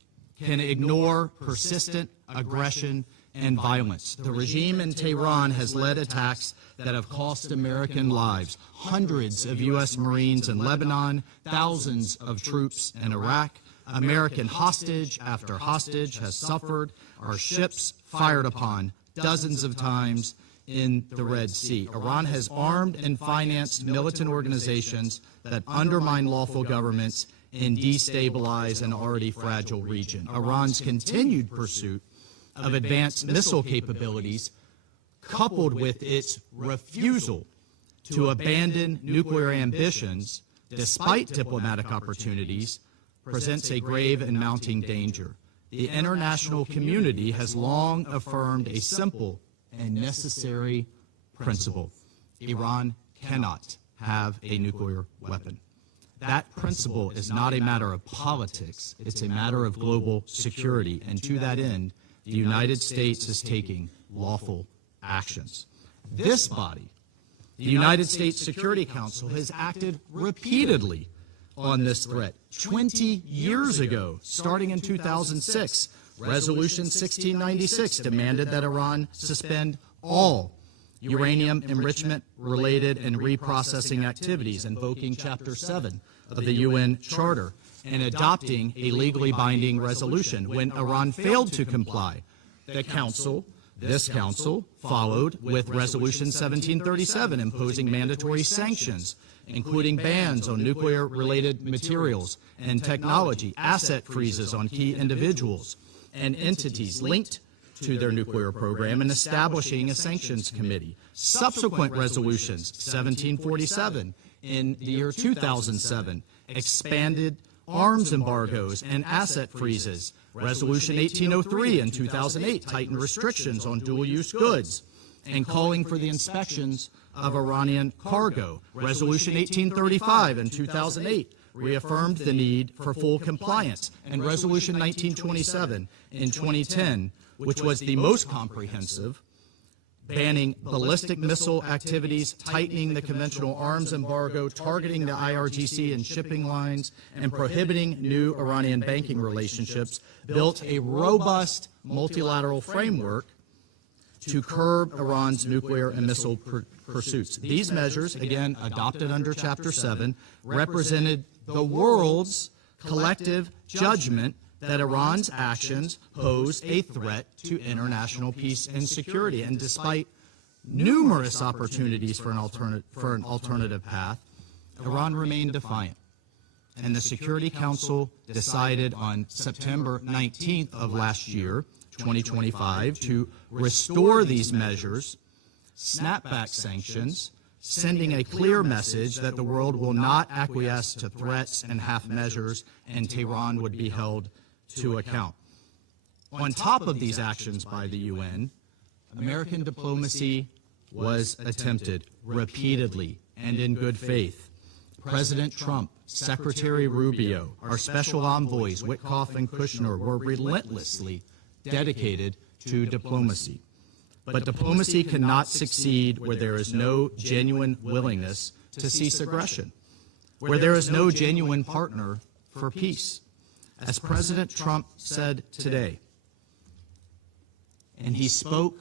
can ignore persistent aggression and violence. The regime in Tehran has led attacks that have cost American lives, hundreds of U.S. Marines in Lebanon, thousands of troops in Iraq. American hostage after hostage has suffered, our ships fired upon dozens of times in the Red Sea. Iran has armed and financed militant organizations that undermine lawful governments and destabilize an already fragile region. Iran's continued pursuit of advanced missile capabilities, coupled with its refusal to abandon nuclear ambitions despite diplomatic opportunities, presents a grave and mounting danger. The international community has long affirmed a simple and necessary principle: Iran cannot have a nuclear weapon. That principle is not a matter of politics, it's a matter of global security, and to that end, the United States is taking lawful actions. This body, the United States Security Council, has acted repeatedly on this threat. 20 years ago, starting in 2006, Resolution 1696 demanded that Iran suspend all uranium enrichment-related and reprocessing activities, invoking Chapter 7 of the UN Charter, and adopting a legally binding resolution. When Iran failed to comply, this Council followed with Resolution 1737, imposing mandatory sanctions, including bans on nuclear-related materials and technology, asset freezes on key individuals, and entities linked to their nuclear program and establishing a sanctions committee. Subsequent resolutions, 1747 in the year 2007, expanded arms embargoes and asset freezes. Resolution 1803 in 2008 tightened restrictions on dual-use goods and calling for the inspections of Iranian cargo. Resolution 1835 in 2008 reaffirmed the need for full compliance. And Resolution 1927 in 2010, which was the most comprehensive, banning ballistic missile activities, tightening the conventional arms embargo, targeting the IRGC and shipping lines, and prohibiting new Iranian banking relationships, built a robust multilateral framework to curb Iran's nuclear and missile pursuits. These measures, again, adopted under Chapter 7, represented the world's collective judgment that Iran's actions pose a threat to international peace and security. And despite numerous opportunities for an alternative path, Iran remained defiant. And the Security Council decided on September 19th of last year, 2025, to restore these measures, snapback sanctions, sending a clear message that the world will not acquiesce to threats and half measures, and Tehran would be held to account. On top of these actions by the UN, American diplomacy was attempted repeatedly and in good faith. President Trump, Secretary Rubio, our special envoys, Witkoff and Kushner, were relentlessly dedicated to diplomacy. But diplomacy cannot succeed where there is no genuine willingness to cease aggression, where there is no genuine partner for peace. As President Trump said today, and he spoke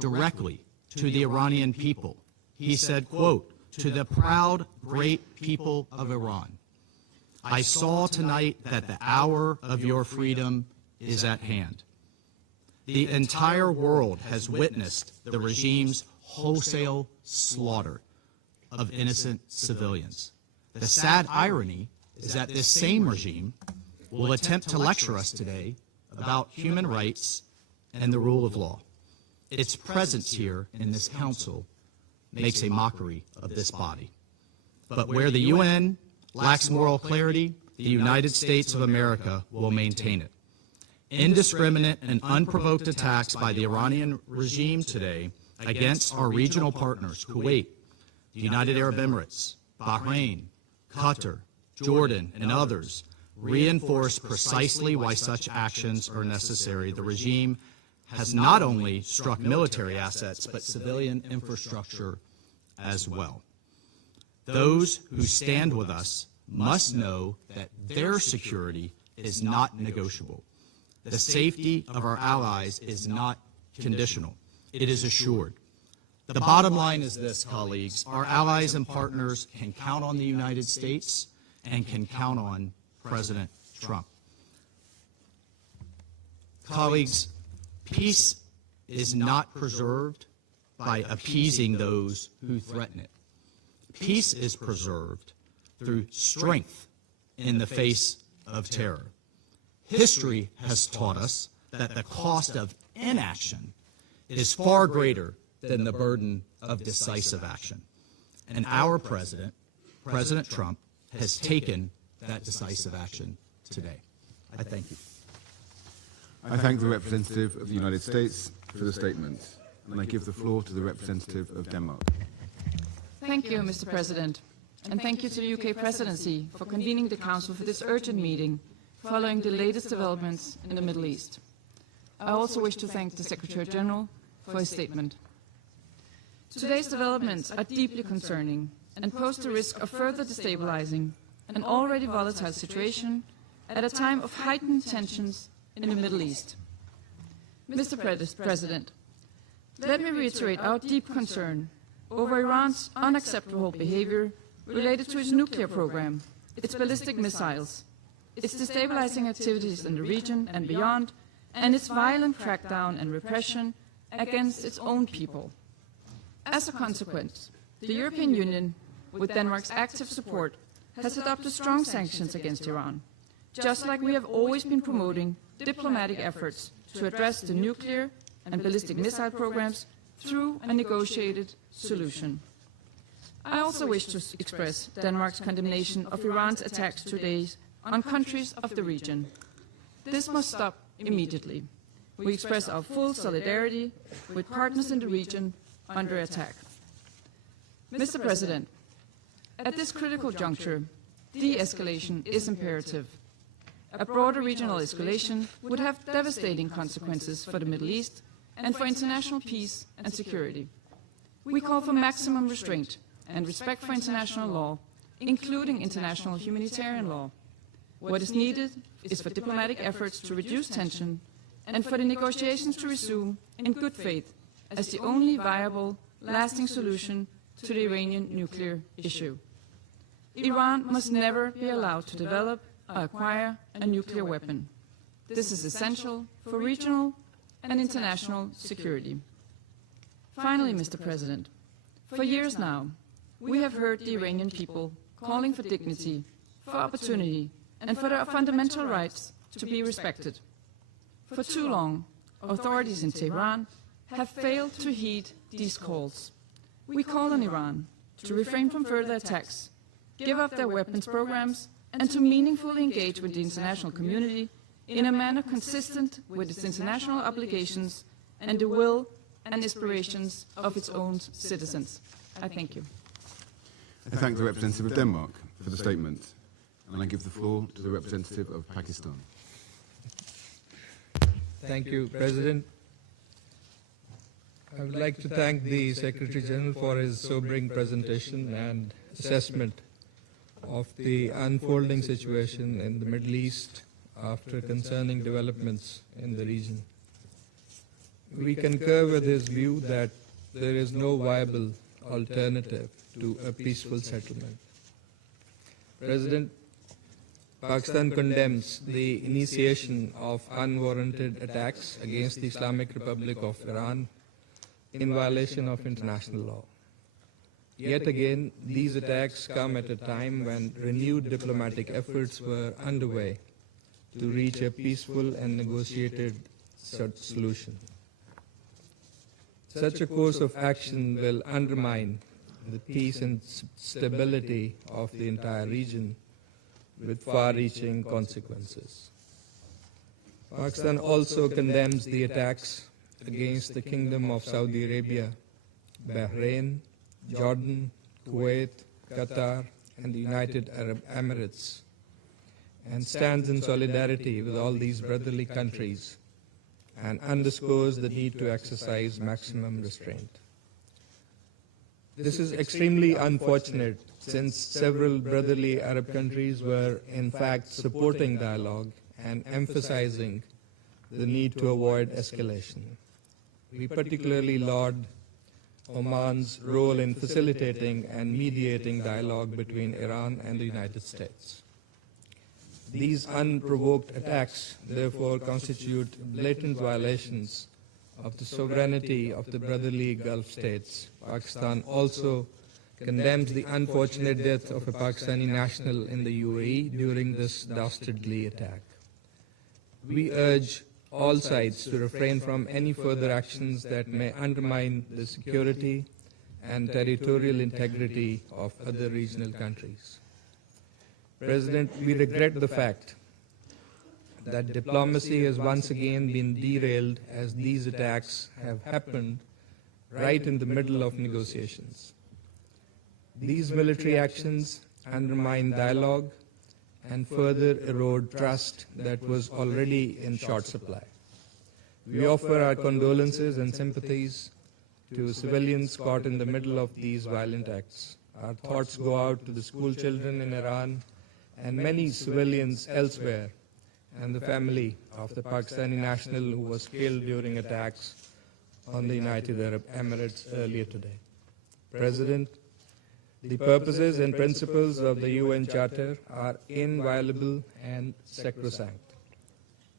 directly to the Iranian people, he said, quote, "To the proud, great people of Iran, I saw tonight that the hour of your freedom is at hand. The entire world has witnessed the regime's wholesale slaughter of innocent civilians. The sad irony is that this same regime will attempt to lecture us today about human rights and the rule of law. Its presence here in this council makes a mockery of this body. But where the UN lacks moral clarity, the United States of America will maintain it. Indiscriminate and unprovoked attacks by the Iranian regime today against our regional partners, Kuwait, the United Arab Emirates, Bahrain, Qatar, Jordan, and others, reinforce precisely why such actions are necessary. The regime has not only struck military assets, but civilian infrastructure as well. Those who stand with us must know that their security is not negotiable. The safety of our allies is not conditional. It is assured. The bottom line is this, colleagues. Our allies and partners can count on the United States and can count on President Trump. Colleagues, peace is not preserved by appeasing those who threaten it. Peace is preserved through strength in the face of terror. History has taught us that the cost of inaction is far greater than the burden of decisive action. And our president, President Trump, has taken that decisive action today. I thank you. I thank the representative of the United States for the statement, and I give the floor to the representative of Denmark. Thank you, Mr. President, and thank you to the UK Presidency for convening the Council for this urgent meeting following the latest developments in the Middle East. I also wish to thank the Secretary General for his statement. Today's developments are deeply concerning and pose the risk of further destabilizing an already volatile situation at a time of heightened tensions in the Middle East. Mr. President, let me reiterate our deep concern over Iran's unacceptable behavior related to its nuclear program, its ballistic missiles, its destabilizing activities in the region and beyond, and its violent crackdown and repression against its own people. As a consequence, the European Union, with Denmark's active support, has adopted strong sanctions against Iran, just like we have always been promoting diplomatic efforts to address the nuclear and ballistic missile programs through a negotiated solution. I also wish to express Denmark's condemnation of Iran's attacks today on countries of the region. This must stop immediately. We express our full solidarity with partners in the region under attack. Mr. President, at this critical juncture, de-escalation is imperative. A broader regional escalation would have devastating consequences for the Middle East and for international peace and security. We call for maximum restraint and respect for international law, including international humanitarian law. What is needed is for diplomatic efforts to reduce tension and for the negotiations to resume in good faith as the only viable, lasting solution to the Iranian nuclear issue. Iran must never be allowed to develop or acquire a nuclear weapon. This is essential for regional and international security. Finally, Mr. President, for years now, we have heard the Iranian people calling for dignity, for opportunity, and for their fundamental rights to be respected. For too long, authorities in Tehran have failed to heed these calls. We call on Iran to refrain from further attacks, give up their weapons programs, and to meaningfully engage with the international community in a manner consistent with its international obligations and the will and aspirations of its own citizens. I thank you. I thank the representative of Denmark for the statement, and I give the floor to the representative of Pakistan. Thank you, President. I would like to thank the Secretary General for his sobering presentation and assessment of the unfolding situation in the Middle East after concerning developments in the region. We concur with his view that there is no viable alternative to a peaceful settlement. President, Pakistan condemns the initiation of unwarranted attacks against the Islamic Republic of Iran in violation of international law. Yet again, these attacks come at a time when renewed diplomatic efforts were underway to reach a peaceful and negotiated solution. Such a course of action will undermine the peace and stability of the entire region with far-reaching consequences. Pakistan also condemns the attacks against the Kingdom of Saudi Arabia, Bahrain, Jordan, Kuwait, Qatar, and the United Arab Emirates, and stands in solidarity with all these brotherly countries and underscores the need to exercise maximum restraint. This is extremely unfortunate since several brotherly Arab countries were in fact supporting dialogue and emphasizing the need to avoid escalation. We particularly laud Oman's role in facilitating and mediating dialogue between Iran and the United States. These unprovoked attacks, therefore, constitute blatant violations of the sovereignty of the brotherly Gulf states. Pakistan also condemns the unfortunate death of a Pakistani national in the UAE during this dastardly attack. We urge all sides to refrain from any further actions that may undermine the security and territorial integrity of other regional countries. President, we regret the fact that diplomacy has once again been derailed as these attacks have happened right in the middle of negotiations. These military actions undermine dialogue and further erode trust that was already in short supply. We offer our condolences and sympathies to civilians caught in the middle of these violent acts. Our thoughts go out to the school children in Iran and many civilians elsewhere, and the family of the Pakistani national who was killed during attacks on the United Arab Emirates earlier today. President, the purposes and principles of the UN Charter are inviolable and sacrosanct.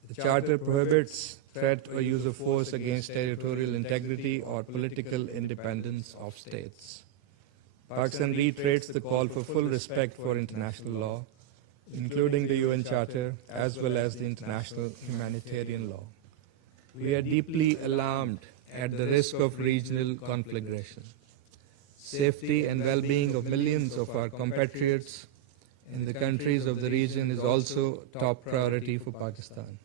The Charter prohibits threat or use of force against territorial integrity or political independence of states. Pakistan reiterates the call for full respect for international law, including the UN Charter, as well as the international humanitarian law. We are deeply alarmed at the risk of regional conflagration. Safety and well-being of millions of our compatriots in the countries of the region is also top priority for Pakistan.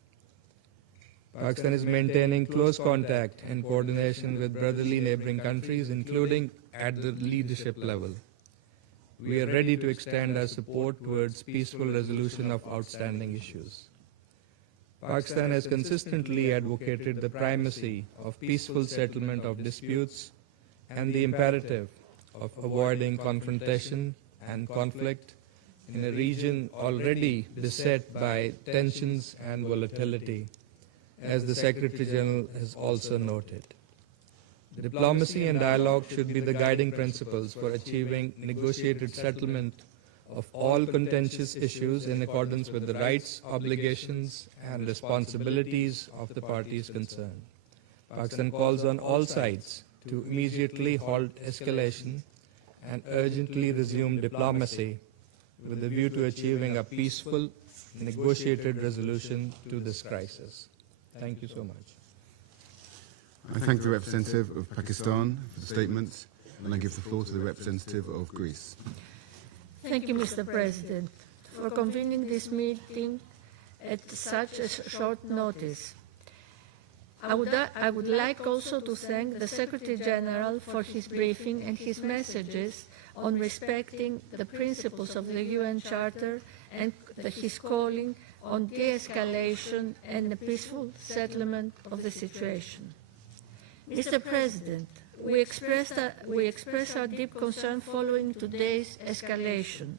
Pakistan is maintaining close contact and coordination with brotherly neighboring countries, including at the leadership level. We are ready to extend our support towards peaceful resolution of outstanding issues. Pakistan has consistently advocated the primacy of peaceful settlement of disputes and the imperative of avoiding confrontation and conflict in a region already beset by tensions and volatility, as the Secretary General has also noted. Diplomacy and dialogue should be the guiding principles for achieving negotiated settlement of all contentious issues in accordance with the rights, obligations, and responsibilities of the parties concerned. Pakistan calls on all sides to immediately halt escalation and urgently resume diplomacy with a view to achieving a peaceful, negotiated resolution to this crisis. Thank you so much. I thank the representative of Pakistan for the statement, and I give the floor to the representative of Greece. Thank you, Mr. President, for convening this meeting at such a short notice. I would like also to thank the Secretary General for his briefing and his messages on respecting the principles of the UN Charter and his calling on de-escalation and a peaceful settlement of the situation. Mr. President, we express our deep concern following today's escalation.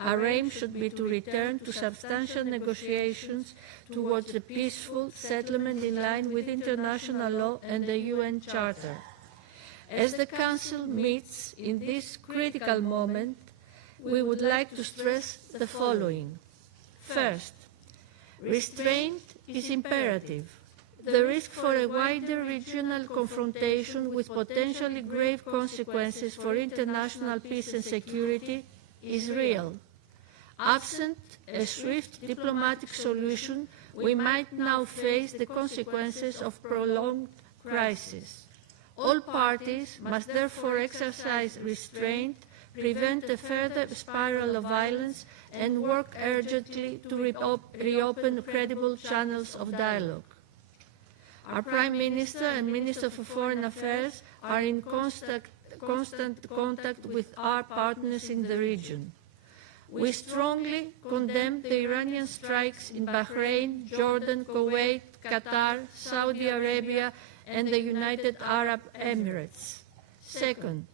Our aim should be to return to substantial negotiations towards a peaceful settlement in line with international law and the UN Charter. As the Council meets in this critical moment, we would like to stress the following. First, restraint is imperative. The risk for a wider regional confrontation with potentially grave consequences for international peace and security is real. Absent a swift diplomatic solution, we might now face the consequences of prolonged crisis. All parties must therefore exercise restraint, prevent a further spiral of violence, and work urgently to reopen credible channels of dialogue. Our Prime Minister and Minister for Foreign Affairs are in constant contact with our partners in the region. We strongly condemn the Iranian strikes in Bahrain, Jordan, Kuwait, Qatar, Saudi Arabia, and the United Arab Emirates. Second,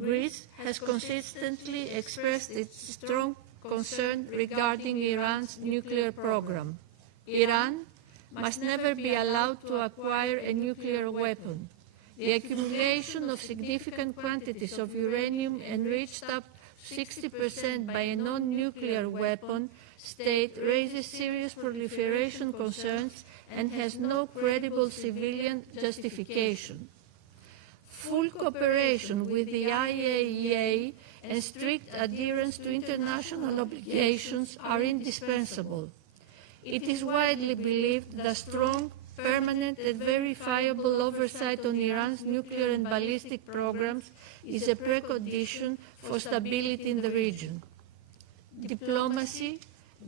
Greece has consistently expressed its strong concern regarding Iran's nuclear program. Iran must never be allowed to acquire a nuclear weapon. The accumulation of significant quantities of uranium enriched up to 60% by a non-nuclear weapon state raises serious proliferation concerns and has no credible civilian justification. Full cooperation with the IAEA and strict adherence to international obligations are indispensable. It is widely believed that strong, permanent and verifiable oversight on Iran's nuclear and ballistic programs is a precondition for stability in the region. Diplomacy,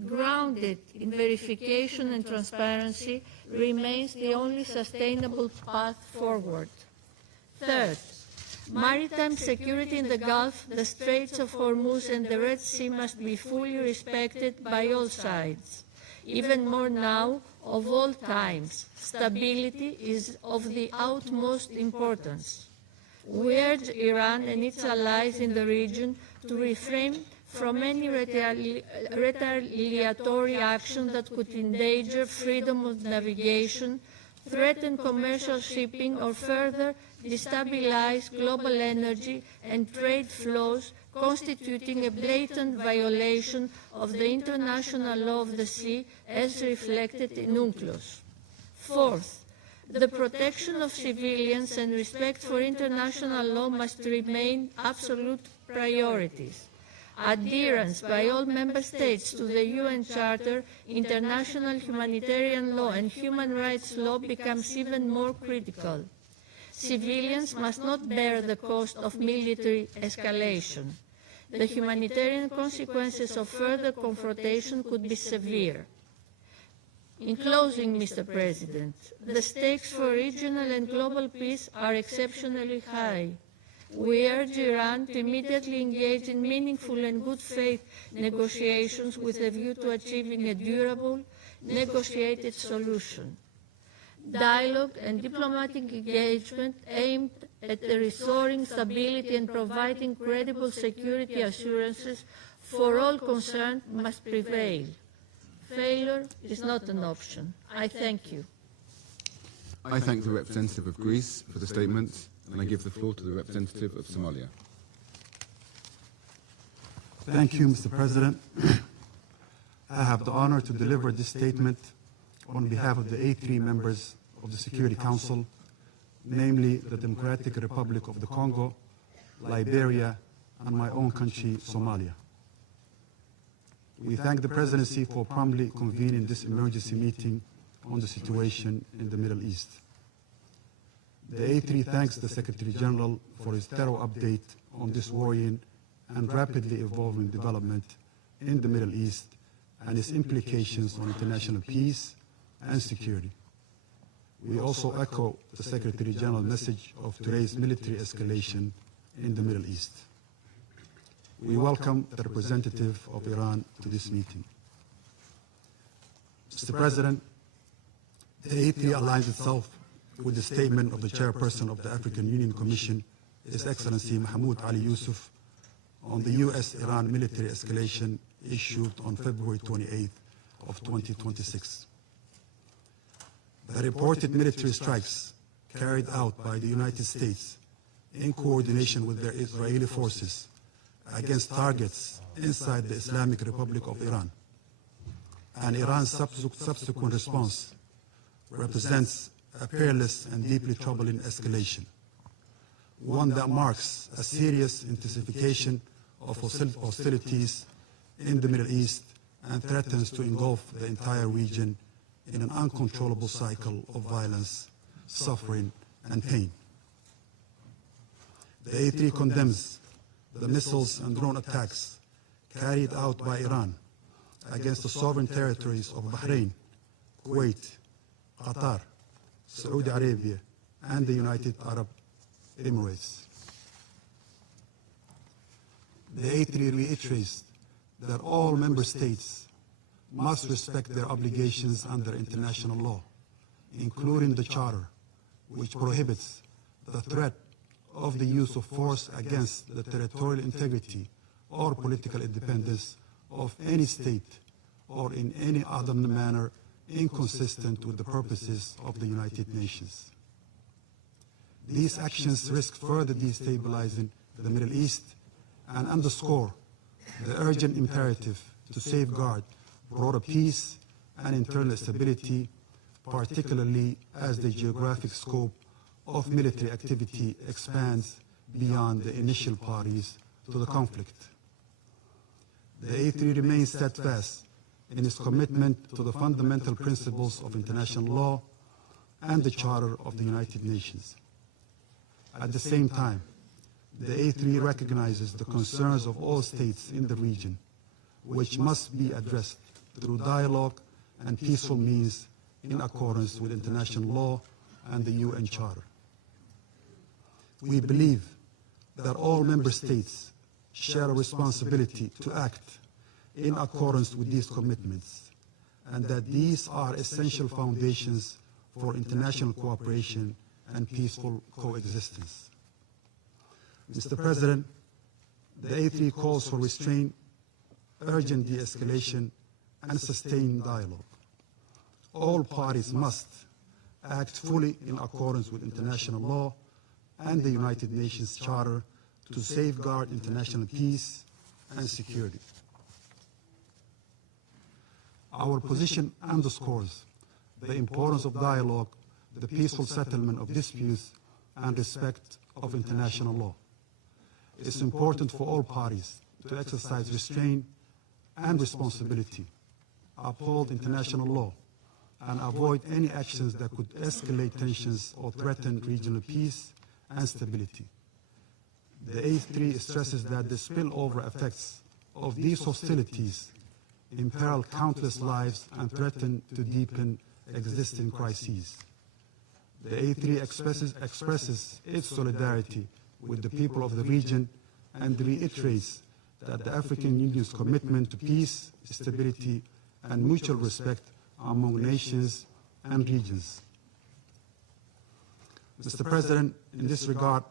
grounded in verification and transparency, remains the only sustainable path forward. Third, maritime security in the Gulf, the Straits of Hormuz and the Red Sea must be fully respected by all sides. Even more now, of all times, stability is of the utmost importance. We urge Iran and its allies in the region to refrain from any retaliatory action that could endanger freedom of navigation, threaten commercial shipping, or further destabilize global energy and trade flows, constituting a blatant violation of the international law of the sea as reflected in UNCLOS. Fourth, the protection of civilians and respect for international law must remain absolute priorities. adherence by all member states to the UN Charter, international humanitarian law and human rights law becomes even more critical. Civilians must not bear the cost of military escalation. The humanitarian consequences of further confrontation could be severe. In closing, Mr. President, the stakes for regional and global peace are exceptionally high. We urge Iran to immediately engage in meaningful and good faith negotiations with a view to achieving a durable, negotiated solution. Dialogue and diplomatic engagement aimed at restoring stability and providing credible security assurances for all concerned must prevail. Failure is not an option. I thank you. I thank the representative of Greece for the statement, and I give the floor to the representative of Somalia. Thank you, Mr. President. I have the honor to deliver this statement on behalf of the A3 members of the Security Council, namely the Democratic Republic of the Congo, Liberia, and my own country, Somalia. We thank the Presidency for promptly convening this emergency meeting on the situation in the Middle East. The A3 thanks the Secretary General for his thorough update on this worrying and rapidly evolving development in the Middle East and its implications on international peace and security. We also echo the Secretary General's message of today's military escalation in the Middle East. We welcome the representative of Iran to this meeting. Mr. President, the A3 aligns itself with the statement of the chairperson of the African Union Commission, His Excellency Mahmoud Ali Yusuf, on the U.S.-Iran military escalation issued on February 28th of 2026. The reported military strikes carried out by the United States in coordination with their Israeli forces against targets inside the Islamic Republic of Iran, and Iran's subsequent response represents a perilous and deeply troubling escalation, one that marks a serious intensification of hostilities in the Middle East and threatens to engulf the entire region in an uncontrollable cycle of violence, suffering, and pain. The A3 condemns the missiles and drone attacks carried out by Iran against the sovereign territories of Bahrain, Kuwait, Qatar, Saudi Arabia, and the United Arab Emirates. The A3 reiterates that all member states must respect their obligations under international law, including the Charter, which prohibits the threat of the use of force against the territorial integrity or political independence of any state or in any other manner inconsistent with the purposes of the United Nations. These actions risk further destabilizing the Middle East and underscore the urgent imperative to safeguard broader peace and internal stability, particularly as the geographic scope of military activity expands beyond the initial parties to the conflict. The A3 remains steadfast in its commitment to the fundamental principles of international law and the Charter of the United Nations. At the same time, the A3 recognizes the concerns of all states in the region, which must be addressed through dialogue and peaceful means in accordance with international law and the UN Charter. We believe that all member states share a responsibility to act in accordance with these commitments, and that these are essential foundations for international cooperation and peaceful coexistence. Mr. President, the A3 calls for restraint, urgent de-escalation, and sustained dialogue. All parties must act fully in accordance with international law and the United Nations Charter to safeguard international peace and security. Our position underscores the importance of dialogue, the peaceful settlement of disputes, and respect of international law. It is important for all parties, to exercise restraint and responsibility, uphold international law, and avoid any actions that could escalate tensions or threaten regional peace and stability. The A3 stresses that the spillover effects of these hostilities imperil countless lives and threaten to deepen existing crises. The A3 expresses its solidarity with the people of the region and reiterates that the African Union's commitment to peace, stability, and mutual respect among nations and regions. Mr. President, in this regard,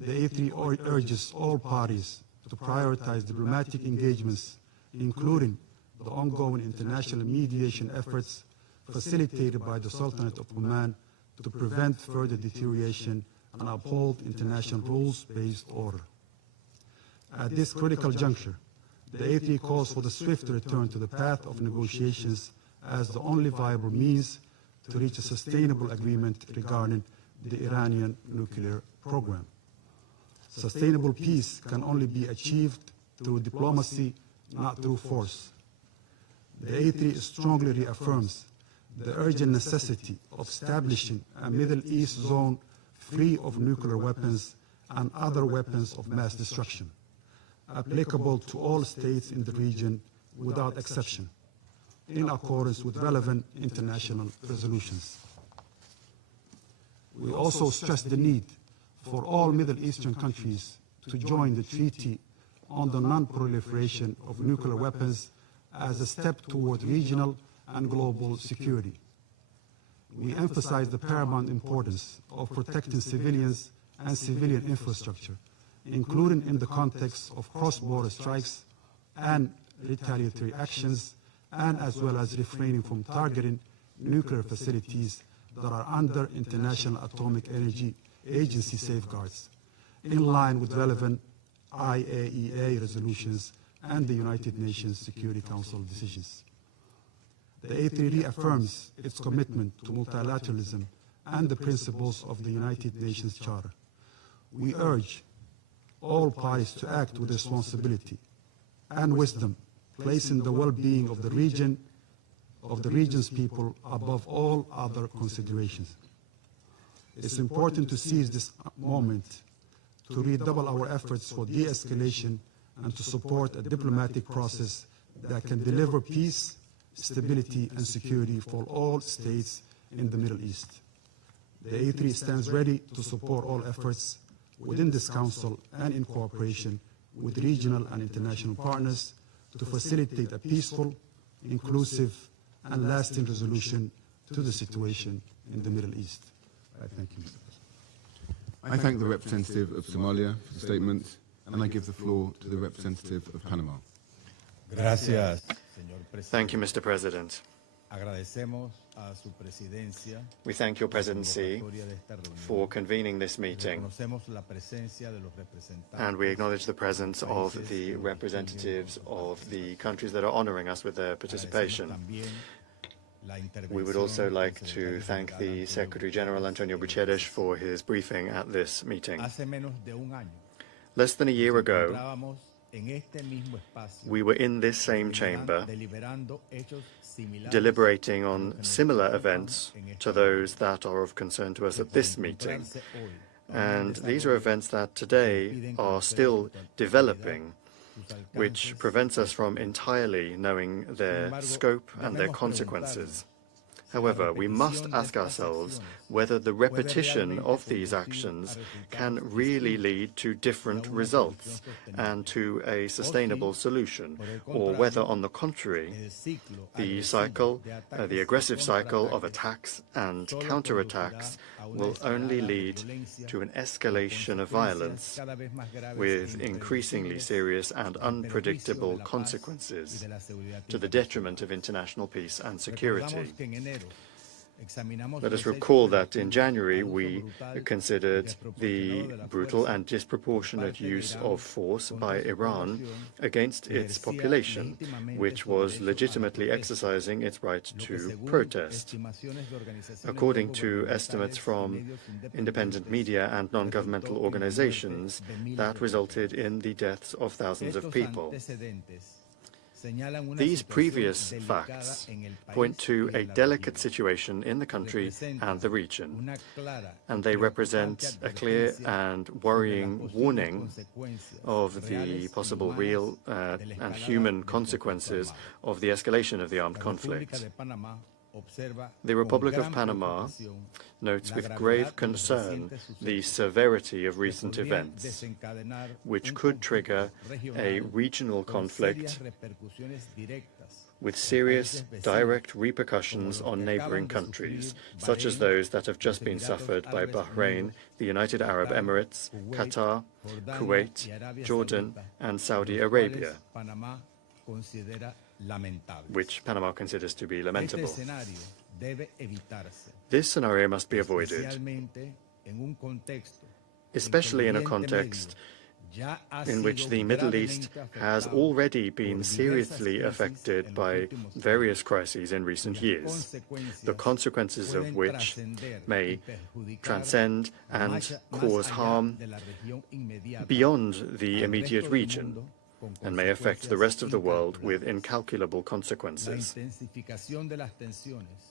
the A3 urges all parties to prioritize diplomatic engagements, including the ongoing international mediation efforts facilitated by the Sultanate of Oman to prevent further deterioration and uphold international rules-based order. At this critical juncture, the A3 calls for the swift return to the path of negotiations as the only viable means to reach a sustainable agreement regarding the Iranian nuclear program. Sustainable peace can only be achieved through diplomacy, not through force. The A3 strongly reaffirms the urgent necessity of establishing a Middle East zone free of nuclear weapons and other weapons of mass destruction, applicable to all states in the region without exception, in accordance with relevant international resolutions. We also stress the need for all Middle Eastern countries to join the Treaty on the Non-Proliferation of Nuclear Weapons as a step toward regional and global security. We emphasize the paramount importance of protecting civilians and civilian infrastructure, including in the context of cross-border strikes and retaliatory actions, and as well as refraining from targeting nuclear facilities that are under International Atomic Energy Agency safeguards, in line with relevant IAEA resolutions and the United Nations Security Council decisions. The A3 reaffirms its commitment to multilateralism and the principles of the United Nations Charter. We urge all parties to act with responsibility and wisdom, placing the well-being of the region's people above all other considerations. It's important to seize this moment to redouble our efforts for de-escalation and to support a diplomatic process that can deliver peace, stability, and security for all states in the Middle East. The A3 stands ready to support all efforts within this Council and in cooperation with regional and international partners to facilitate a peaceful, inclusive, and lasting resolution to the situation in the Middle East. I thank you, Mr. President. I thank the representative of Somalia for the statement, and I give the floor to the representative of Panama. Gracias, señor presidente. Thank you, Mr. President. Agradecemos a su presidencia We thank your presidency for convening this meeting, Reconocemos la presencia de los representantes and we acknowledge the presence of the representatives of the countries that are honoring us with their participation. We would also like to thank the Secretary General, Antonio Guterres, for his briefing at this meeting. Hace menos de un año Less than a year ago, estábamos en este mismo espacio we were in this same chamber deliberando hechos similares deliberating on similar events to those that are of concern to us at this meeting. And these are events that today are still developing, which prevents us from entirely knowing their scope and their consequences. However, we must ask ourselves whether the repetition of these actions can really lead to different results and to a sustainable solution, or whether, on the contrary, the aggressive cycle of attacks and counterattacks will only lead to an escalation of violence with increasingly serious and unpredictable consequences to the detriment of international peace and security. Let us recall that in January we considered the brutal and disproportionate use of force by Iran against its population, which was legitimately exercising its right to protest. According to estimates from independent media and non-governmental organizations, that resulted in the deaths of thousands of people. These previous facts point to a delicate situation in the country and the region, and they represent a clear and worrying warning of the possible real and human consequences of the escalation of the armed conflict. The Republic of Panama notes with grave concern the severity of recent events, which could trigger a regional conflict with serious direct repercussions on neighboring countries, such as those that have just been suffered by Bahrain, the United Arab Emirates, Qatar, Kuwait, Jordan, and Saudi Arabia, which Panama considers to be lamentable. This scenario must be avoided, especially in a context in which the Middle East has already been seriously affected by various crises in recent years, the consequences of which may transcend and cause harm beyond the immediate region, and may affect the rest of the world with incalculable consequences.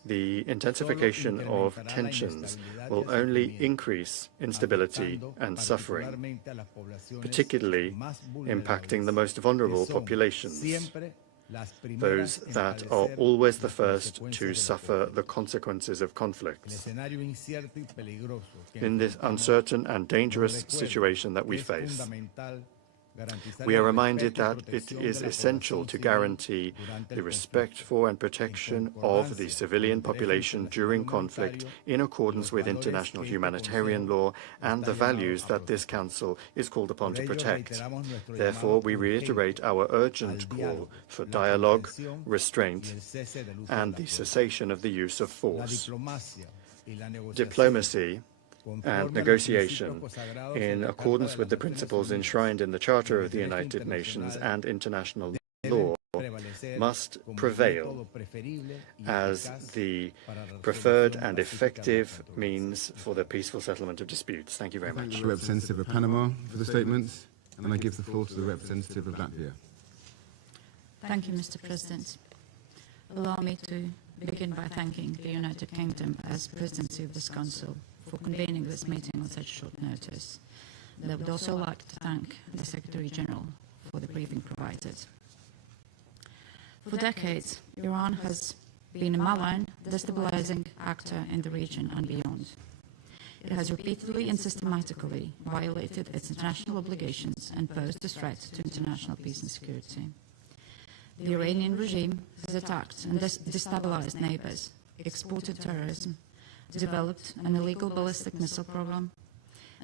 The intensification of tensions will only increase instability and suffering, particularly impacting the most vulnerable populations, those that are always the first to suffer the consequences of conflicts. In this uncertain and dangerous situation that we face, we are reminded that it is essential to guarantee the respect for and protection of the civilian population during conflict in accordance with international humanitarian law and the values that this Council is called upon to protect. Therefore, we reiterate our urgent call for dialogue, restraint, and the cessation of the use of force. Diplomacy and negotiation, in accordance with the principles enshrined in the Charter of the United Nations and international law, must prevail as the preferred and effective means for the peaceful settlement of disputes. Thank you very much. Thank the representative of Panama for the statements, and I give the floor to the representative of Latvia. Thank you, Mr. President. Allow me to begin by thanking the United Kingdom as presidency of this Council for convening this meeting on such short notice. And I would also like to thank the Secretary-General for the briefing provided. For decades, Iran has been a malign, destabilizing actor in the region and beyond. It has repeatedly and systematically violated its international obligations and posed a threat to international peace and security. The Iranian regime has attacked and destabilized neighbors, exported terrorism, developed an illegal ballistic missile program,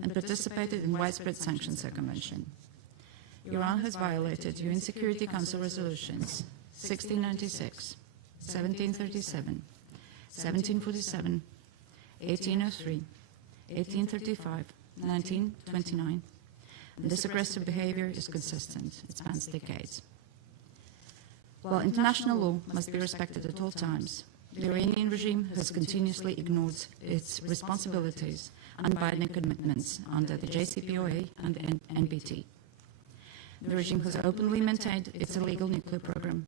and participated in widespread sanctions circumvention. Iran has violated UN Security Council resolutions 1696, 1737, 1747, 1803, 1835, 1929, and this aggressive behavior is consistent. It spans decades. While international law must be respected at all times, the Iranian regime has continuously ignored its responsibilities and binding commitments under the JCPOA and the NPT. The regime has openly maintained its illegal nuclear program,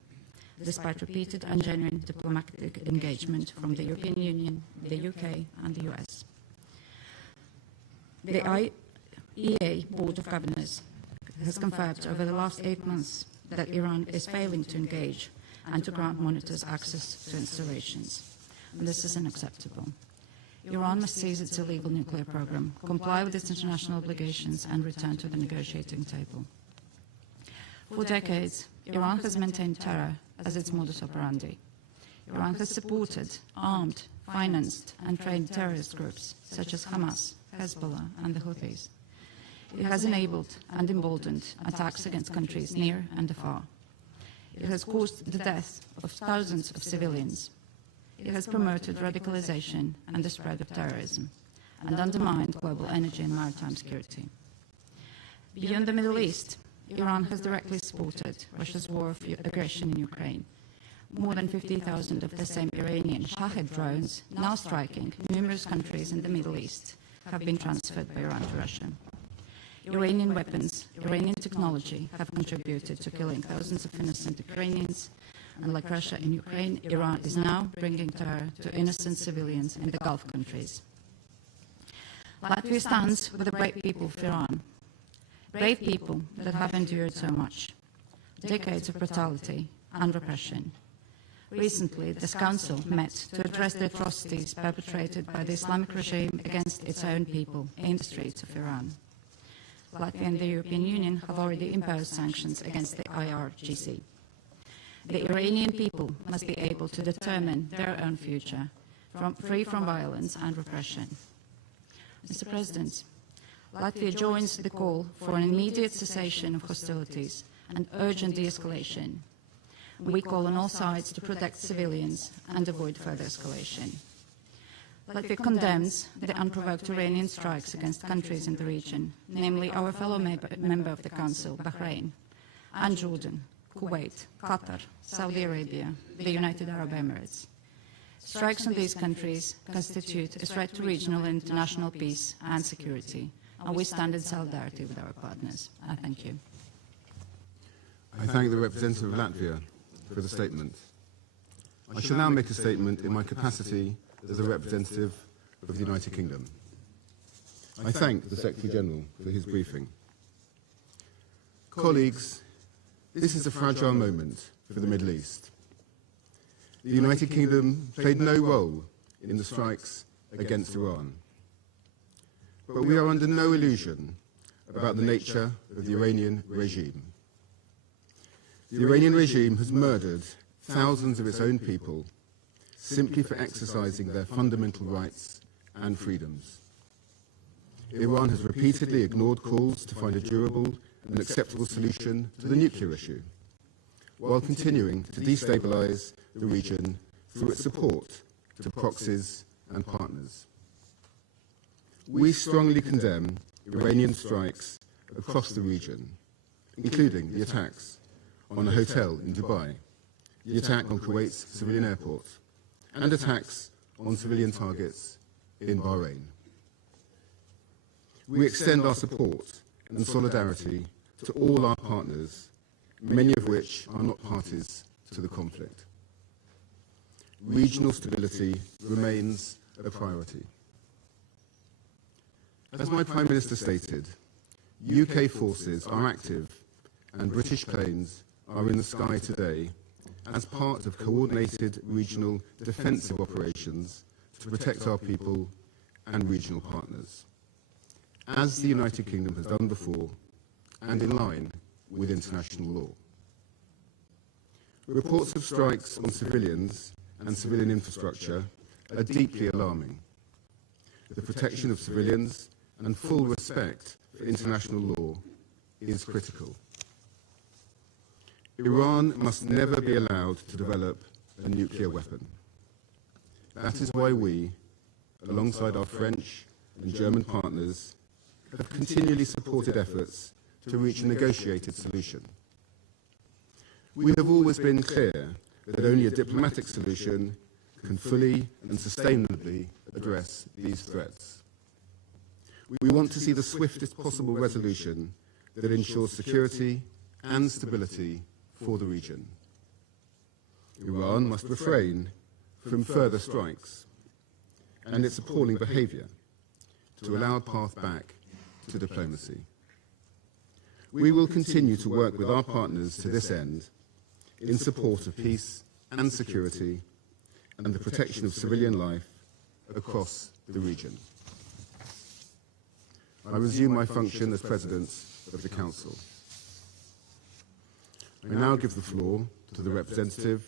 despite repeated and genuine diplomatic engagement from the European Union, the UK, and the US. The IAEA Board of Governors has confirmed over the last 8 months that Iran is failing to engage and to grant monitors access to installations. And this is unacceptable. Iran must cease its illegal nuclear program, comply with its international obligations, and return to the negotiating table. For decades, Iran has maintained terror as its modus operandi. Iran has supported, armed, financed, and trained terrorist groups such as Hamas, Hezbollah, and the Houthis. It has enabled and emboldened attacks against countries near and afar. It has caused the death of thousands of civilians. it has promoted radicalization and the spread of terrorism, and undermined global energy and maritime security. Beyond the Middle East, Iran has directly supported Russia's war of aggression in Ukraine. More than 50,000 of the same Iranian Shahed drones, now striking numerous countries in the Middle East, have been transferred by Iran to Russia. Iranian weapons, Iranian technology have contributed to killing thousands of innocent Ukrainians, and like Russia in Ukraine, Iran is now bringing terror to innocent civilians in the Gulf countries. Latvia stands with the brave people of Iran, brave people that have endured so much, decades of brutality and repression. Recently, this Council met to address the atrocities perpetrated by the Islamic regime against its own people in the streets of Iran. Latvia and the European Union have already imposed sanctions against the IRGC. The Iranian people must be able to determine their own future, free from violence and repression. Mr. President, Latvia joins the call for an immediate cessation of hostilities and urgent de-escalation. We call on all sides to protect civilians and avoid further escalation. Latvia condemns the unprovoked Iranian strikes against countries in the region, namely our fellow member of the Council, Bahrain, and Jordan, Kuwait, Qatar, Saudi Arabia, the United Arab Emirates. Strikes on these countries constitute a threat to regional and international peace and security, and we stand in solidarity with our partners. I thank you. I thank the representative of Latvia for the statement. I shall now make a statement in my capacity as a representative of the United Kingdom. I thank the Secretary-General for his briefing. Colleagues, this is a fragile moment for the Middle East. The United Kingdom played no role in the strikes against Iran. But we are under no illusion about the nature of the Iranian regime. The Iranian regime has murdered thousands of its own people simply for exercising their fundamental rights and freedoms. Iran has repeatedly ignored calls to find a durable and acceptable solution to the nuclear issue, while continuing to destabilize the region through its support to proxies and partners. We strongly condemn Iranian strikes across the region, including the attacks on a hotel in Dubai, the attack on Kuwait's civilian airport, and attacks on civilian targets in Bahrain. We extend our support and solidarity to all our partners, many of which are not parties to the conflict. Regional stability remains a priority. As my Prime Minister stated, UK forces are active and British planes are in the sky today as part of coordinated regional defensive operations to protect our people and regional partners, as the United Kingdom has done before and in line with international law. Reports of strikes on civilians and civilian infrastructure are deeply alarming. The protection of civilians and full respect for international law is critical. Iran must never be allowed to develop a nuclear weapon. That is why we, alongside our French and German partners, have continually supported efforts to reach a negotiated solution. We have always been clear that only a diplomatic solution can fully and sustainably address these threats. We want to see the swiftest possible resolution that ensures security and stability for the region. Iran must refrain from further strikes and its appalling behaviour to allow a path back to diplomacy. We will continue to work with our partners to this end in support of peace and security and the protection of civilian life across the region. I resume my function as President of the Council. I now give the floor to the representative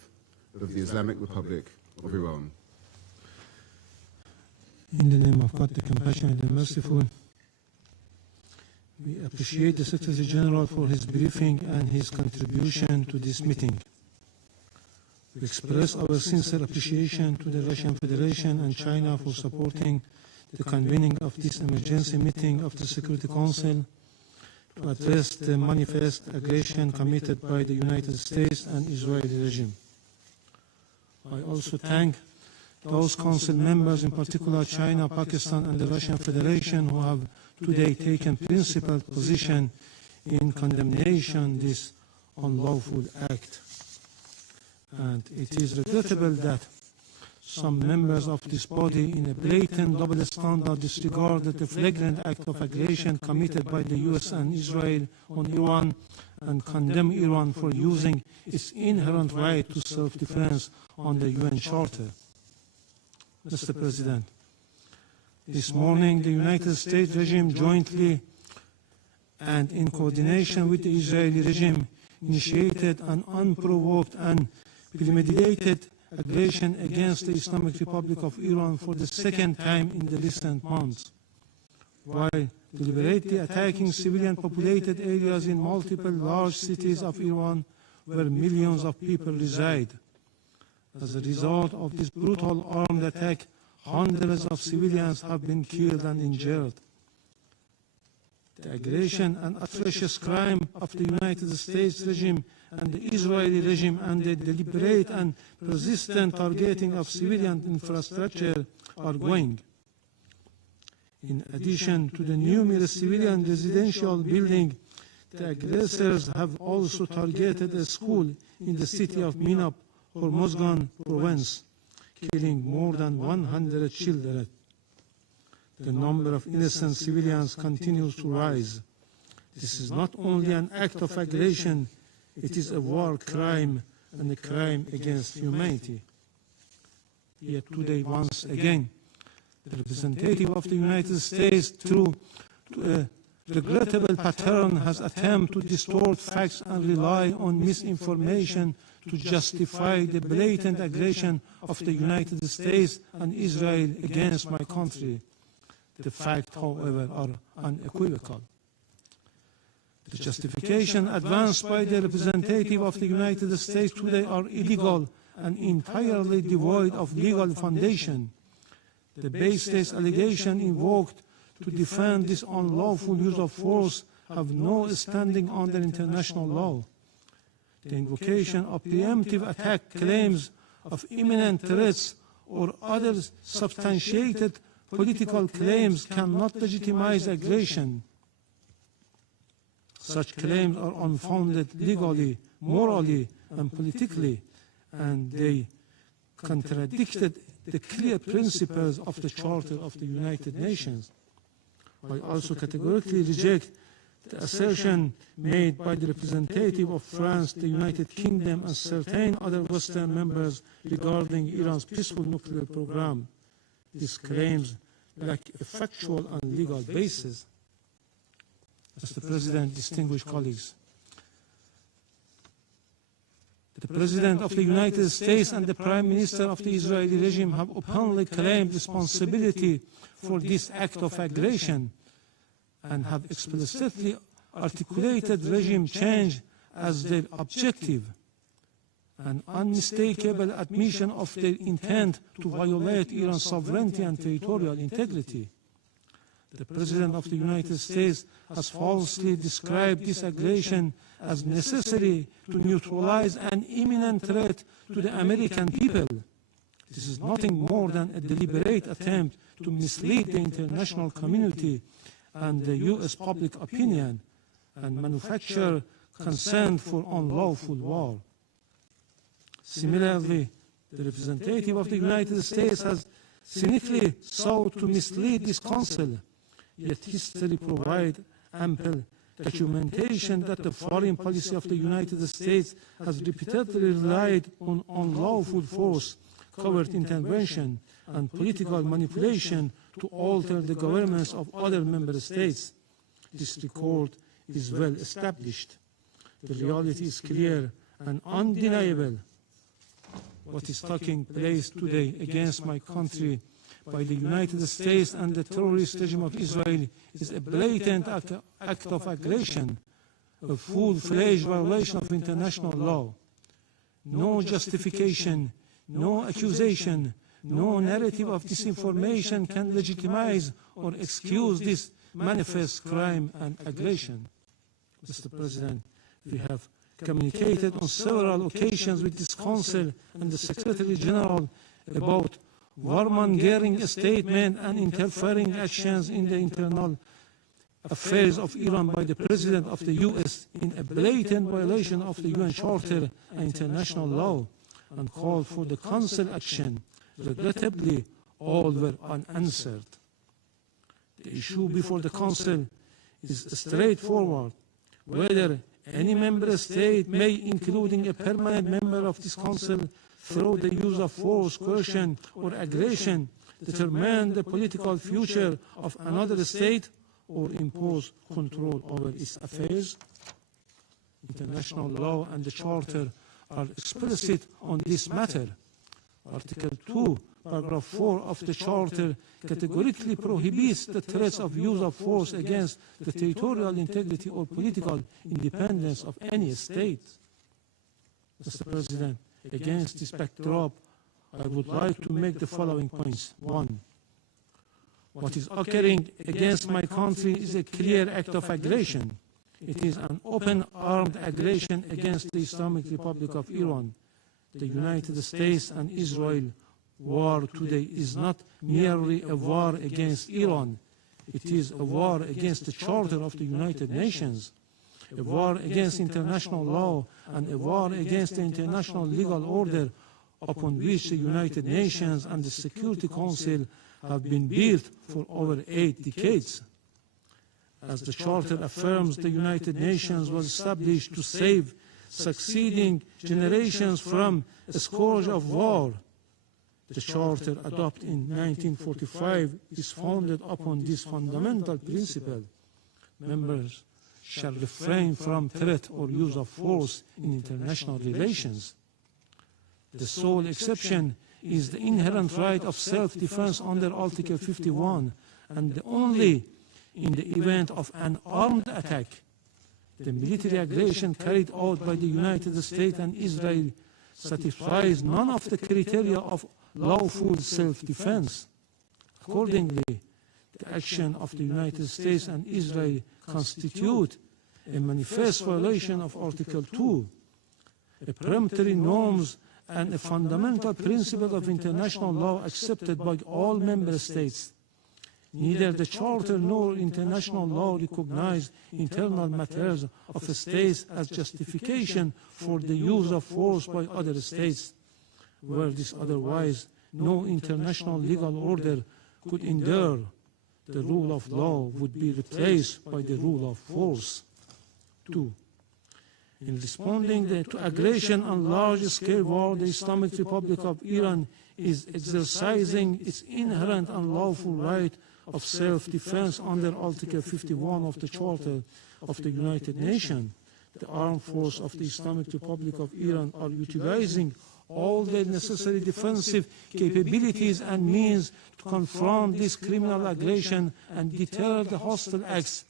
of the Islamic Republic of Iran. In the name of God, the compassionate and merciful, we appreciate the Secretary General for his briefing and his contribution to this meeting. We express our sincere appreciation to the Russian Federation and China for supporting the convening of this emergency meeting of the Security Council to address the manifest aggression committed by the United States and Israeli regime. I also thank those Council members, in particular China, Pakistan, and the Russian Federation, who have today taken principled position in condemnation of this unlawful act. And it is regrettable that some members of this body, in a blatant double standard, disregarded the flagrant act of aggression committed by the US and Israel on Iran and condemn Iran for using its inherent right to self-defense on the UN Charter. Mr. President, this morning the United States regime jointly and in coordination with the Israeli regime initiated an unprovoked and premeditated aggression against the Islamic Republic of Iran for the second time in the recent months, while deliberately attacking civilian populated areas in multiple large cities of Iran where millions of people reside. As a result of this brutal armed attack, hundreds of civilians have been killed and injured. The aggression and atrocious crime of the United States regime and the Israeli regime and the deliberate and persistent targeting of civilian infrastructure are going. In addition to the numerous civilian residential buildings, the aggressors have also targeted a school in the city of Minab, Hormozgan province, killing more than 100 children. The number of innocent civilians continues to rise. This is not only an act of aggression, it is a war crime and a crime against humanity. Yet today, once again, the representative of the United States, through a regrettable pattern, has attempted to distort facts and rely on misinformation to justify the blatant aggression of the United States and Israel against my country. The facts, however, are unequivocal. The justification advanced by the representative of the United States today are illegal and entirely devoid of legal foundation. The baseless allegation invoked to defend this unlawful use of force have no standing under international law. The invocation of preemptive attack claims of imminent threats or other substantiated political claims cannot legitimize aggression. Such claims are unfounded legally, morally, and politically, and they contradicted the clear principles of the Charter of the United Nations. I also categorically reject the assertion made by the representative of France, the United Kingdom, and certain other Western members regarding Iran's peaceful nuclear program. These claims lack a factual and legal basis. Mr. President, distinguished colleagues, the President of the United States and the Prime Minister of the Israeli regime have openly claimed responsibility for this act of aggression and have explicitly articulated regime change as their objective, an unmistakable admission of their intent to violate Iran's sovereignty and territorial integrity. The President of the United States has falsely described this aggression as necessary to neutralize an imminent threat to the American people. This is nothing more than a deliberate attempt to mislead the international community and the U.S. public opinion and manufacture consent for unlawful war. Similarly, the representative of the United States has cynically sought to mislead this Council, yet history provides ample documentation that the foreign policy of the United States has repeatedly relied on unlawful force, covert intervention, and political manipulation to alter the governments of other member states. This record is well established. The reality is clear and undeniable. What is taking place today against my country by the United States and the terrorist regime of Israel is a blatant act of aggression, a full-fledged violation of international law. no justification, no accusation, no narrative of disinformation can legitimize or excuse this manifest crime and aggression. Mr. President, we have communicated on several occasions with this Council and the Secretary General about warmongering statement and interfering actions in the internal affairs of Iran by the President of the US in a blatant violation of the UN Charter and international law, and called for the Council action. Regrettably, all were unanswered. The issue before the Council is straightforward: whether any member state may, including a permanent member of this Council, through the use of force, coercion, or aggression, determine the political future of another state or impose control over its affairs. International law and the Charter are explicit on this matter. Article 2, Paragraph 4 of the Charter categorically prohibits the threats of use of force against the territorial integrity or political independence of any state. Mr. President, against this backdrop, I would like to make the following points. 1. What is occurring against my country is a clear act of aggression. It is an open armed aggression against the Islamic Republic of Iran. The United States and Israel war today is not merely a war against Iran. It is a war against the Charter of the United Nations, a war against international law, and a war against the international legal order upon which the United Nations and the Security Council have been built for over 8 decades. As the Charter affirms, the United Nations was established to save succeeding generations from a scourge of war. The Charter, adopted in 1945, is founded upon this fundamental principle. Members shall refrain from threat or use of force in international relations. The sole exception is the inherent right of self-defense under Article 51, and only in the event of an armed attack. The military aggression carried out by the United States and Israel satisfies none of the criteria of lawful self-defense. Accordingly, the action of the United States and Israel constitute a manifest violation of Article 2, a peremptory norms and a fundamental principle of international law accepted by all member states. Neither the Charter nor international law recognize internal matters of states as justification for the use of force by other states. Were this otherwise, no international legal order could endure. The rule of law would be replaced by the rule of force. 2. In responding to aggression and large-scale war, the Islamic Republic of Iran is exercising its inherent and lawful right of self-defense under Article 51 of the Charter of the United Nations. The armed forces of the Islamic Republic of Iran are utilizing all the necessary defensive capabilities and means to confront this criminal aggression and deter the hostile acts.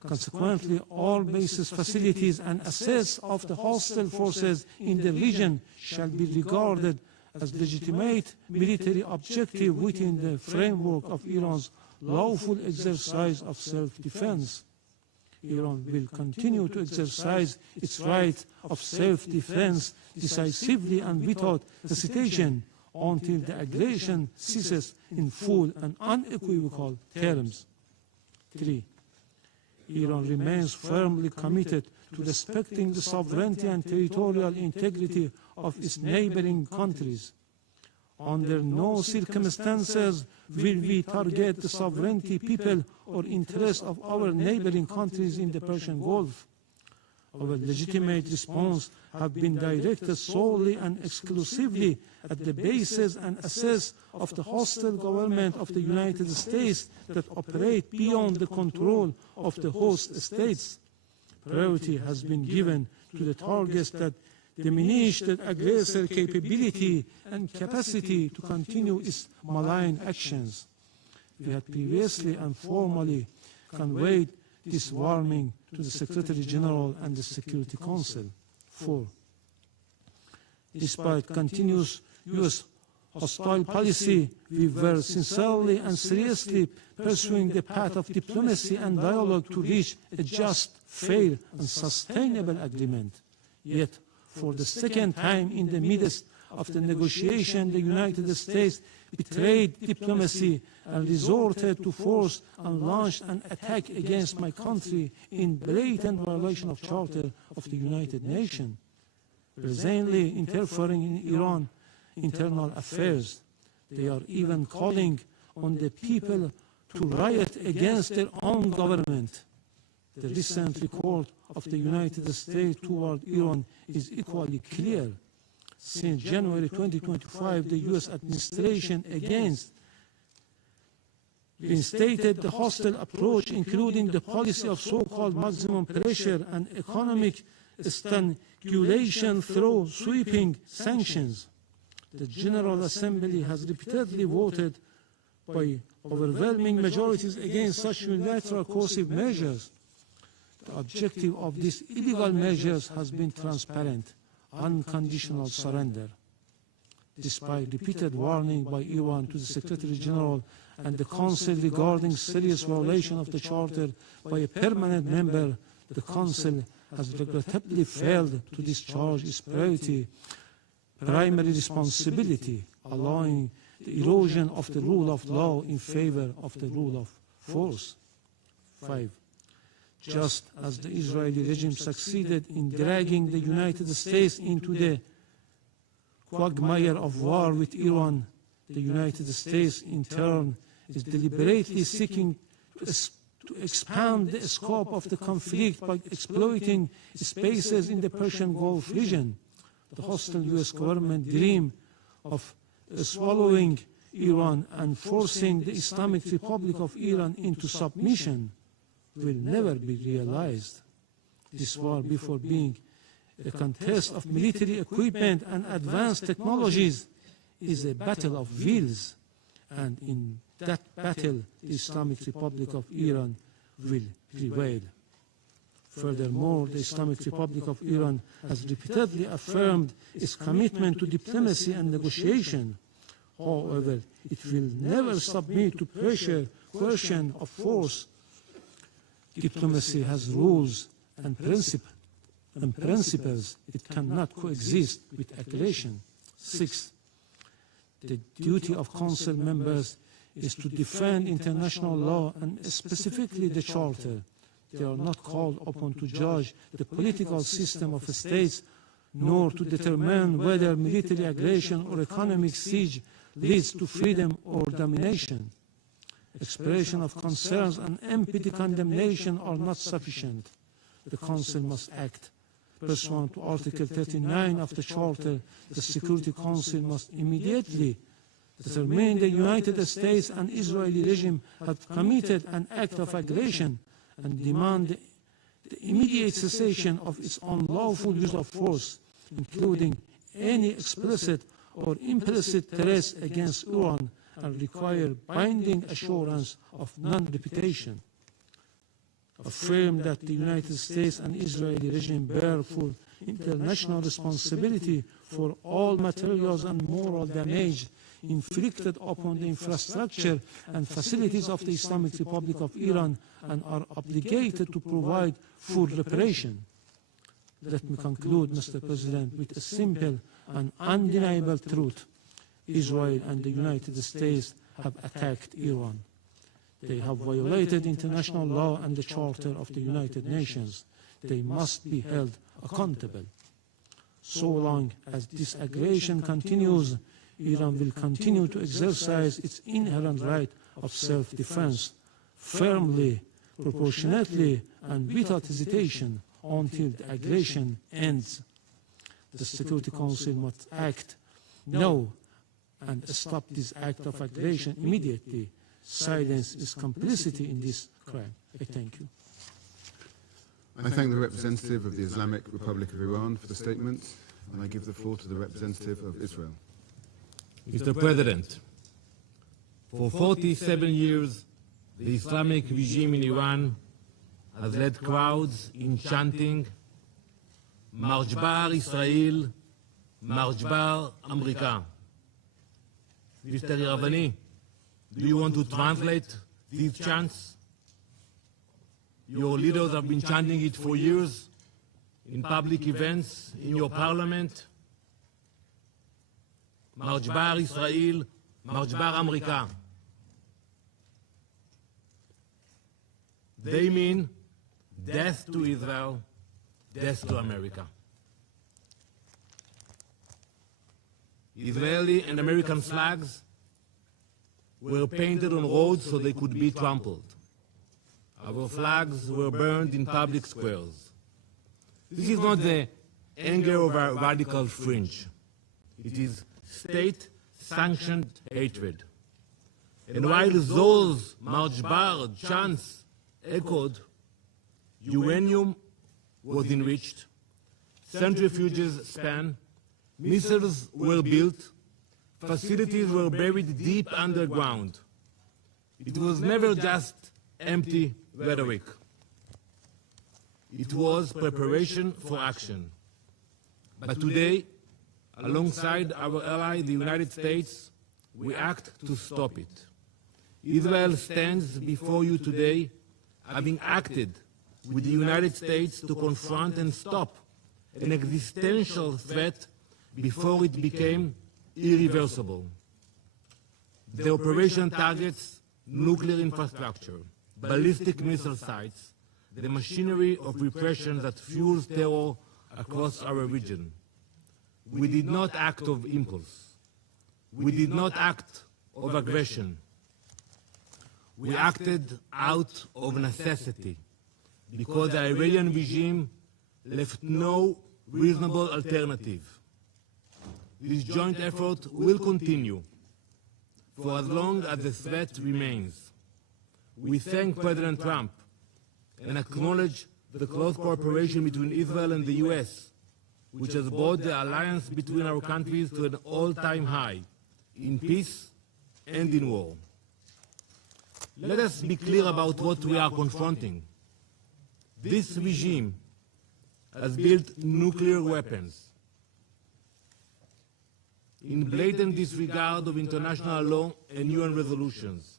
Consequently, all bases, facilities, and assets of the hostile forces in the region shall be regarded as legitimate military objective within the framework of Iran's lawful exercise of self-defense. Iran will continue to exercise its right of self-defense decisively and without hesitation until the aggression ceases in full and unequivocal terms. 3. Iran remains firmly committed to respecting the sovereignty and territorial integrity of its neighboring countries. Under no circumstances will we target the sovereignty, people, or interests of our neighboring countries in the Persian Gulf. Our legitimate response have been directed solely and exclusively at the bases and assets of the hostile government of the United States that operate beyond the control of the host states. Priority has been given to the targets that diminish the aggressor capability and capacity to continue its malign actions. We had previously and formally conveyed this warning to the Secretary General and the Security Council. 4. Despite continuous U.S. hostile policy, we were sincerely and seriously pursuing the path of diplomacy and dialogue to reach a just, fair, and sustainable agreement. Yet, for the second time in the midst of the negotiation, the United States betrayed diplomacy and resorted to force and launched an attack against my country in blatant violation of Charter of the United Nations, presently interfering in Iran's internal affairs. They are even calling on the people to riot against their own government. The recent record of the United States toward Iran is equally clear. Since January 2025, the U.S. administration again reinstated the hostile approach, including the policy of so-called maximum pressure and economic strangulation through sweeping sanctions. The General Assembly has repeatedly voted by overwhelming majorities against such unilateral coercive measures. The objective of these illegal measures has been transparent, unconditional surrender. Despite repeated warning by Iran to the Secretary General and the Council regarding serious violation of the Charter by a permanent member, the Council has regrettably failed to discharge its primary responsibility, allowing the erosion of the rule of law in favor of the rule of force. 5. Just as the Israeli regime succeeded in dragging the United States into the quagmire of war with Iran, the United States in turn is deliberately seeking to expand the scope of the conflict by exploiting spaces in the Persian Gulf region. The hostile U.S. government dream of swallowing Iran and forcing the Islamic Republic of Iran into submission will never be realized. This war, before being a contest of military equipment and advanced technologies, is a battle of wills, and in that battle, the Islamic Republic of Iran will prevail. Furthermore, the Islamic Republic of Iran has repeatedly affirmed its commitment to diplomacy and negotiation. However, it will never submit to pressure, coercion, or force. Diplomacy has rules and principles. It cannot coexist with aggression. 6. The duty of Council members is to defend international law and specifically the Charter. They are not called upon to judge the political system of states, nor to determine whether military aggression or economic siege leads to freedom or domination. Expression of concerns and empty condemnation are not sufficient. The Council must act. Pursuant to Article 39 of the Charter, the Security Council must immediately determine the United States and Israeli regime have committed an act of aggression and demand the immediate cessation of its unlawful use of force, including any explicit or implicit threats against Iran, and require binding assurance of non-repetition. Affirm that the United States and Israeli regime bear full international responsibility for all materials and moral damage inflicted upon the infrastructure and facilities of the Islamic Republic of Iran and are obligated to provide full reparation. Let me conclude, Mr. President, with a simple and undeniable truth. Israel and the United States have attacked Iran. They have violated international law and the Charter of the United Nations. They must be held accountable. So long as this aggression continues, Iran will continue to exercise its inherent right of self-defense firmly, proportionately, and without hesitation until the aggression ends. The Security Council must act now and stop this act of aggression immediately. Silence is complicity in this crime. I thank you. I thank the representative of the Islamic Republic of Iran for the statement, and I give the floor to the representative of Israel. Mr. President, for 47 years, the Islamic regime in Iran has led crowds in chanting, March Bar Israel, Marjbar America. Mr. Iravani, do you want to translate these chants? Your leaders have been chanting it for years in public events, in your parliament. Marjbar Israel, Marjbar America. They mean death to Israel, death to America. Israeli and American flags were painted on roads so they could be trampled. Our flags were burned in public squares. This is not the anger of a radical fringe. It is state-sanctioned hatred. And while those Marjbar chants echoed, uranium was enriched, centrifuges span, missiles were built, facilities were buried deep underground. It was never just empty rhetoric. It was preparation for action. But today, alongside our ally, the United States, we act to stop it. Israel stands before you today, having acted with the United States to confront and stop an existential threat before it became irreversible. The operation targets nuclear infrastructure, ballistic missile sites, the machinery of repression that fuels terror across our region. We did not act of impulse. We did not act of aggression. We acted out of necessity because the Iranian regime left no reasonable alternative. This joint effort will continue for as long as the threat remains. We thank President Trump and acknowledge the close cooperation between Israel and the US, which has brought the alliance between our countries to an all-time high in peace and in war. Let us be clear about what we are confronting. This regime has built nuclear weapons in blatant disregard of international law and UN resolutions.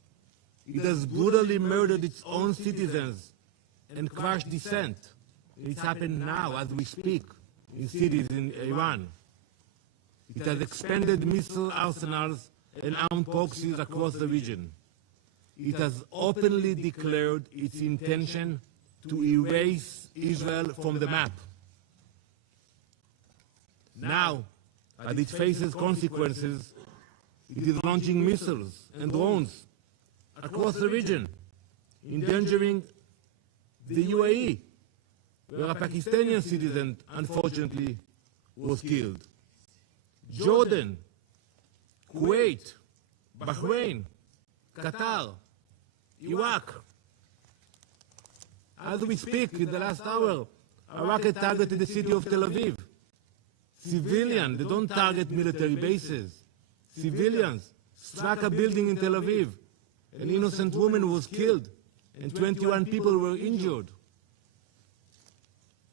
It has brutally murdered its own citizens and crushed dissent. It's happened now as we speak in cities in Iran. It has expanded missile arsenals and armed proxies across the region. It has openly declared its intention to erase Israel from the map. Now, as it faces consequences, it is launching missiles and drones across the region, endangering the UAE, where a Pakistani citizen, unfortunately, was killed. Jordan, Kuwait, Bahrain, Qatar, Iraq. As we speak, in the last hour, a rocket targeted the city of Tel Aviv. Civilians, they don't target military bases. Civilians struck a building in Tel Aviv. An innocent woman was killed, and 21 people were injured.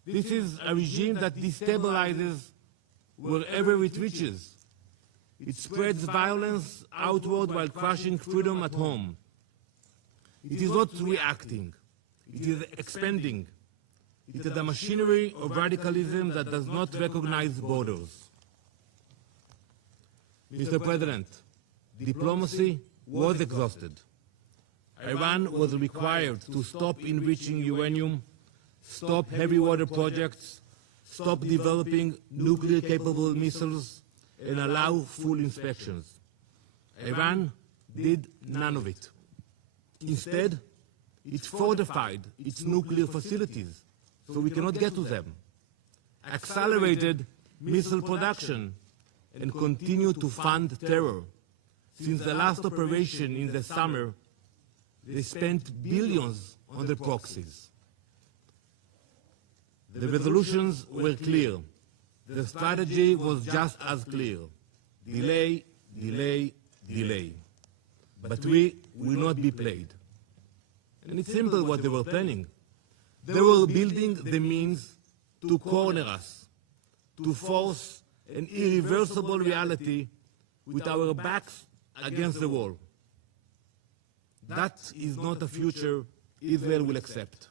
This is a regime that destabilizes wherever it reaches. It spreads violence outward while crushing freedom at home. It is not reacting. It is expanding. It is a machinery of radicalism that does not recognize borders. Mr. President, diplomacy was exhausted. Iran was required to stop enriching uranium, stop heavy water projects, stop developing nuclear-capable missiles, and allow full inspections. Iran did none of it. Instead, it fortified its nuclear facilities so we cannot get to them, accelerated missile production, and continued to fund terror. Since the last operation in the summer, they spent billions on the proxies. The resolutions were clear. The strategy was just as clear. Delay, delay, delay. But we will not be played. And it's simple what they were planning. They were building the means to corner us, to force an irreversible reality with our backs against the wall. That is not a future Israel will accept.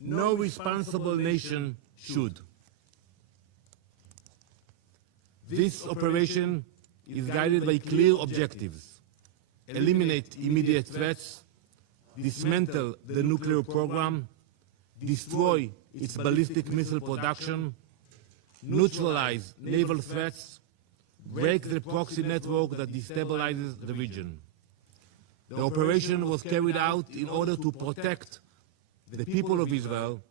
No responsible nation should. This operation is guided by clear objectives: eliminate immediate threats, dismantle the nuclear program, destroy its ballistic missile production, neutralize naval threats, break the proxy network that destabilizes the region. The operation was carried out in order to protect the people of Israel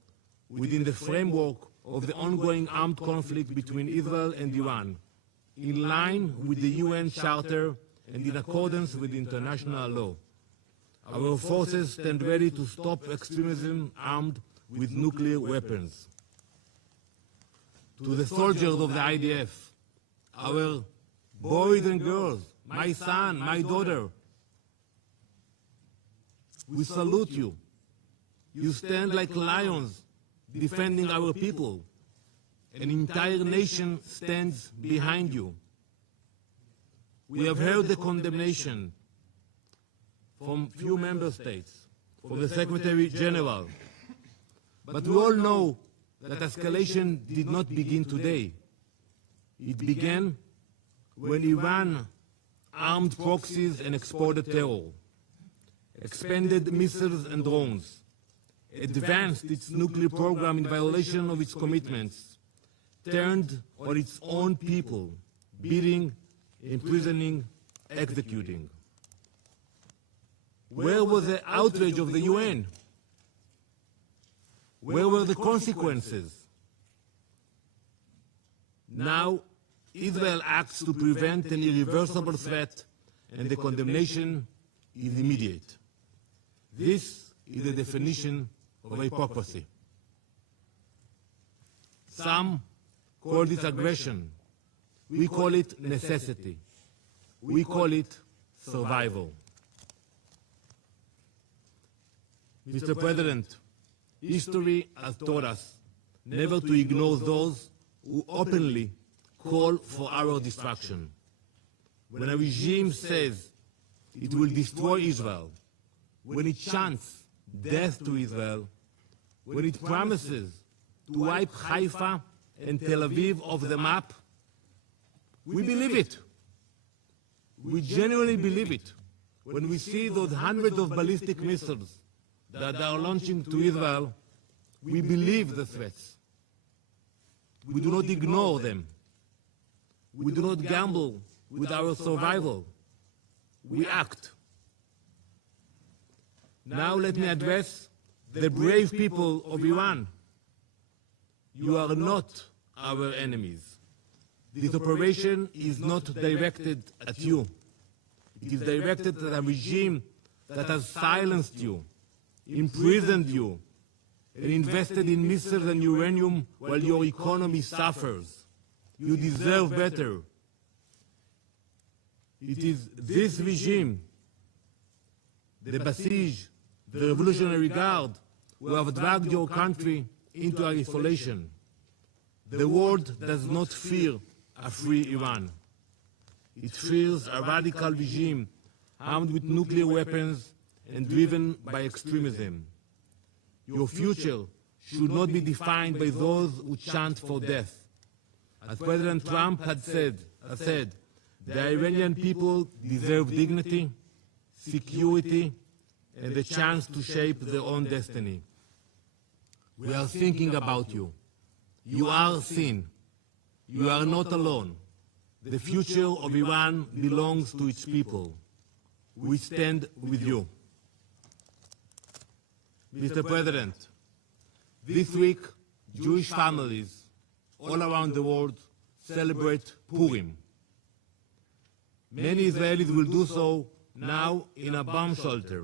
within the framework of the ongoing armed conflict between Israel and Iran, in line with the UN Charter and in accordance with international law. Our forces stand ready to stop extremism armed with nuclear weapons. To the soldiers of the IDF, our boys and girls, my son, my daughter, we salute you. You stand like lions defending our people. An entire nation stands behind you. We have heard the condemnation from few member states, from the Secretary General. But we all know that escalation did not begin today. It began when Iran armed proxies and exported terror, expanded missiles and drones, advanced its nuclear program in violation of its commitments, turned on its own people, beating, imprisoning, executing. Where was the outrage of the UN? Where were the consequences? Now, Israel acts to prevent an irreversible threat, and the condemnation is immediate. This is the definition of hypocrisy. Some call this aggression. We call it necessity. We call it survival. Mr. President, history has taught us never to ignore those who openly call for our destruction. When a regime says it will destroy Israel, when it chants death to Israel, when it promises to wipe Haifa and Tel Aviv off the map, we believe it. We genuinely believe it when we see those hundreds of ballistic missiles that are launching to Israel. We believe the threats. We do not ignore them. We do not gamble with our survival. We act. Now let me address the brave people of Iran. You are not our enemies. This operation is not directed at you. It is directed at a regime that has silenced you, imprisoned you, and invested in missiles and uranium while your economy suffers. You deserve better. It is this regime, the Basij, the Revolutionary Guard, who have dragged your country into isolation. The world does not fear a free Iran. It fears a radical regime armed with nuclear weapons and driven by extremism. Your future should not be defined by those who chant for death. As President Trump has said, the Iranian people deserve dignity, security, and the chance to shape their own destiny. We are thinking about you. You are seen. You are not alone. The future of Iran belongs to its people. We stand with you. Mr. President, this week, Jewish families all around the world celebrate Purim. Many Israelis will do so now in a bomb shelter.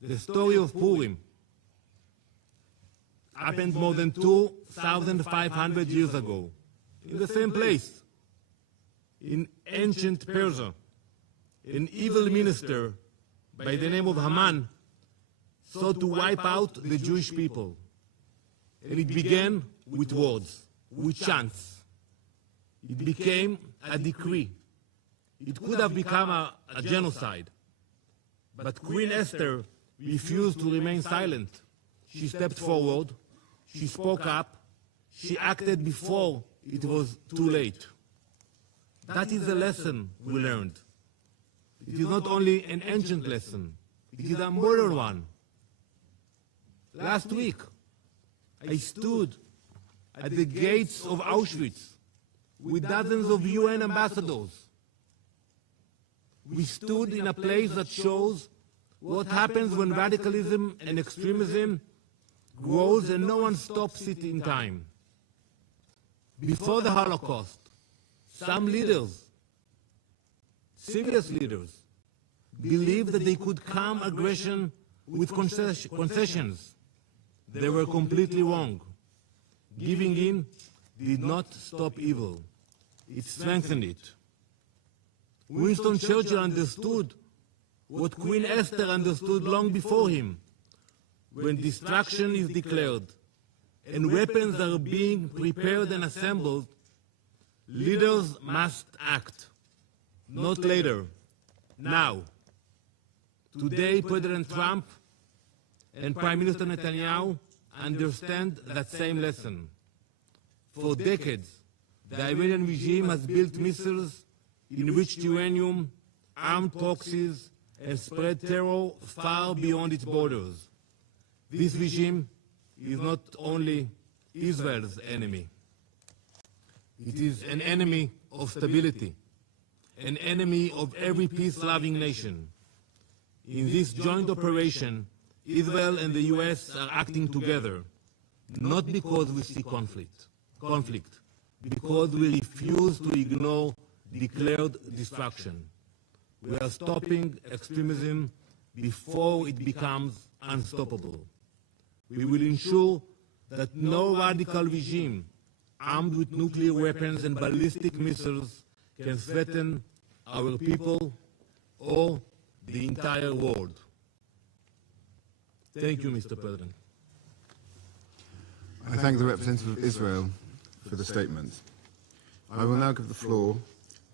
The story of Purim happened more than 2,500 years ago, in the same place. In ancient Persia, an evil minister by the name of Haman sought to wipe out the Jewish people. And it began with words, with chants. It became a decree. It could have become a genocide. But Queen Esther refused to remain silent. She stepped forward, she spoke up, she acted before it was too late. That is a lesson we learned. It is not only an ancient lesson, it is a modern one. Last week, I stood at the gates of Auschwitz with dozens of UN ambassadors. We stood in a place that shows what happens when radicalism and extremism grows and no one stops it in time. Before the Holocaust, some leaders, serious leaders, believed that they could calm aggression with concessions. They were completely wrong. Giving in did not stop evil. It strengthened it. Winston Churchill understood what Queen Esther understood long before him. When destruction is declared and weapons are being prepared and assembled, leaders must act. Not later, now. Today, President Trump and Prime Minister Netanyahu understand that same lesson. For decades, the Iranian regime has built missiles, enriched uranium, armed proxies, and spread terror far beyond its borders. This regime is not only Israel's enemy. It is an enemy of stability, an enemy of every peace-loving nation. In this joint operation, Israel and the US are acting together, not because we see conflict, because we refuse to ignore declared destruction. We are stopping extremism before it becomes unstoppable. We will ensure that no radical regime armed with nuclear weapons and ballistic missiles can threaten our people or the entire world. Thank you, Mr. President. I thank the representative of Israel for the statement. I will now give the floor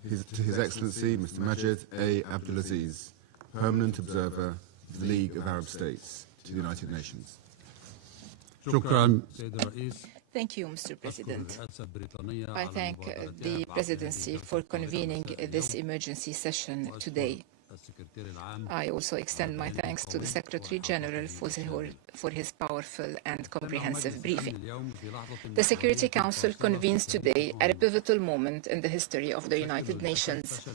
to His Excellency Mr. Majed A. Abdulaziz, Permanent Observer of the League of Arab States to the United Nations. Thank you, Mr. President. I thank the Presidency for convening this emergency session today. I also extend my thanks to the Secretary General for his powerful and comprehensive briefing. The Security Council convenes today at a pivotal moment in the history of the United Nations,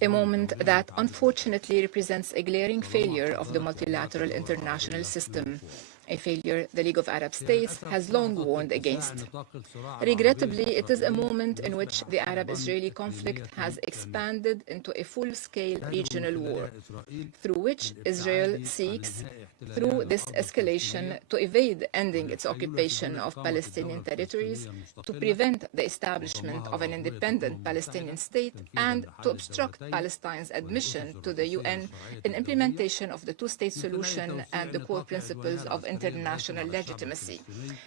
a moment that unfortunately represents a glaring failure of the multilateral international system, a failure the League of Arab States has long warned against. Regrettably, it is a moment in which the Arab-Israeli conflict has expanded into a full-scale regional war, through which Israel seeks, through this escalation, to evade ending its occupation of Palestinian territories, to prevent the establishment of an independent Palestinian state, and to obstruct Palestine's admission to the UN in implementation of the two-state solution and the core principles of international legitimacy.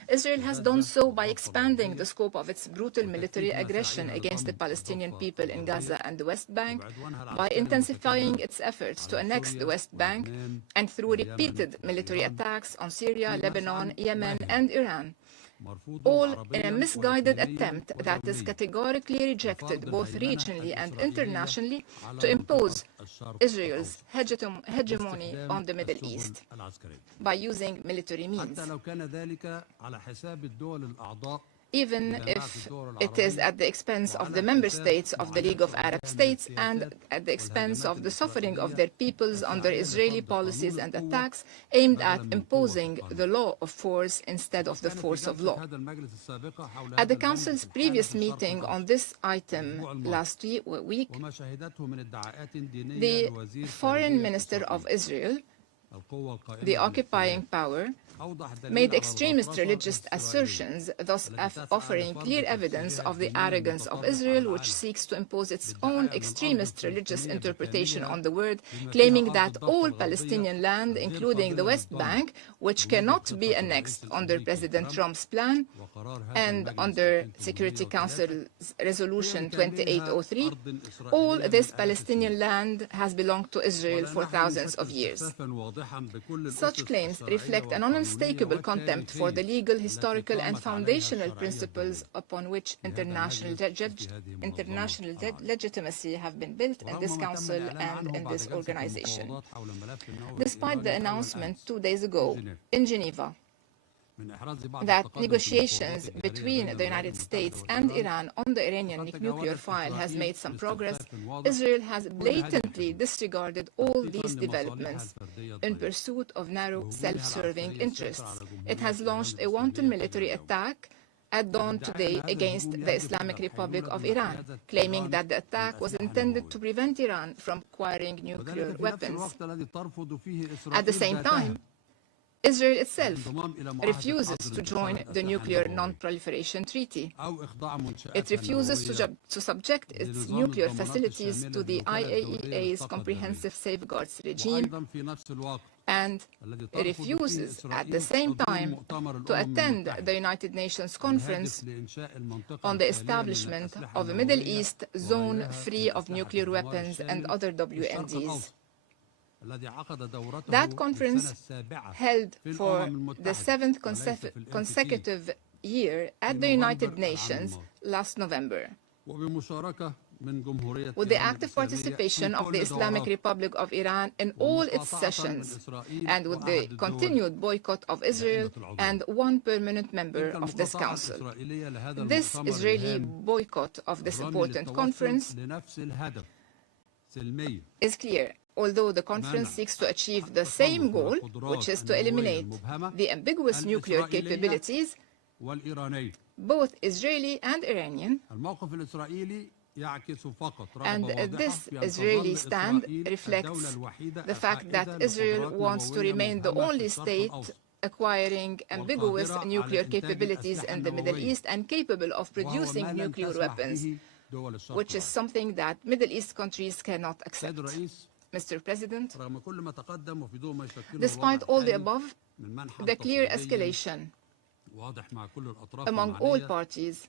Israel has done so by expanding the scope of its brutal military aggression against the Palestinian people in Gaza and the West Bank, by intensifying its efforts to annex the West Bank, and through repeated military attacks on Syria, Lebanon, Yemen, and Iran, all in a misguided attempt that is categorically rejected both regionally and internationally to impose Israel's hegemony on the Middle East by using military means, even if it is at the expense of the member states of the League of Arab States and at the expense of the suffering of their peoples under Israeli policies and attacks aimed at imposing the law of force instead of the force of law. At the Council's previous meeting on this item last week, the Foreign Minister of Israel The occupying power made extremist religious assertions, thus offering clear evidence of the arrogance of Israel, which seeks to impose its own extremist religious interpretation on the world, claiming that all Palestinian land, including the West Bank, which cannot be annexed under President Trump's plan and under Security Council's Resolution 2803, all this Palestinian land has belonged to Israel for thousands of years. Such claims reflect an unmistakable contempt for the legal, historical, and foundational principles upon which international legitimacy have been built in this Council and in this organization. Despite the announcement 2 days ago in Geneva that negotiations between the United States and Iran on the Iranian nuclear file has made some progress, Israel has blatantly disregarded all these developments in pursuit of narrow, self-serving interests. It has launched a wanton military attack at dawn today against the Islamic Republic of Iran, claiming that the attack was intended to prevent Iran from acquiring nuclear weapons. At the same time, Israel itself refuses to join the Nuclear Non-Proliferation Treaty. It refuses to subject its nuclear facilities to the IAEA's comprehensive safeguards regime, and it refuses at the same time to attend the United Nations Conference on the establishment of a Middle East zone free of nuclear weapons and other WMDs. That conference, held for the seventh consecutive year at the United Nations last November, with the active participation of the Islamic Republic of Iran in all its sessions, and with the continued boycott of Israel and one permanent member of this Council. This Israeli boycott of this important conference is clear. Although the conference seeks to achieve the same goal, which is to eliminate the ambiguous nuclear capabilities, both Israeli and Iranian, and this Israeli stand reflects the fact that Israel wants to remain the only state acquiring ambiguous nuclear capabilities in the Middle East and capable of producing nuclear weapons, which is something that Middle East countries cannot accept. Mr. President, despite all the above, the clear escalation among all parties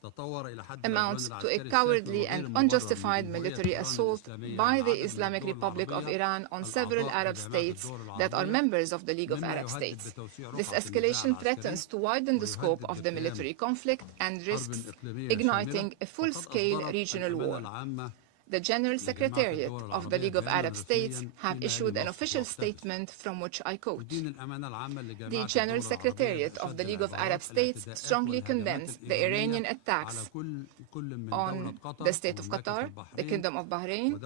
amounts to a cowardly and unjustified military assault by the Islamic Republic of Iran on several Arab states that are members of the League of Arab States. This escalation threatens to widen the scope of the military conflict and risks igniting a full-scale regional war. The General Secretariat of the League of Arab States have issued an official statement from which I quote: "The General Secretariat of the League of Arab States strongly condemns the Iranian attacks on the State of Qatar, the Kingdom of Bahrain,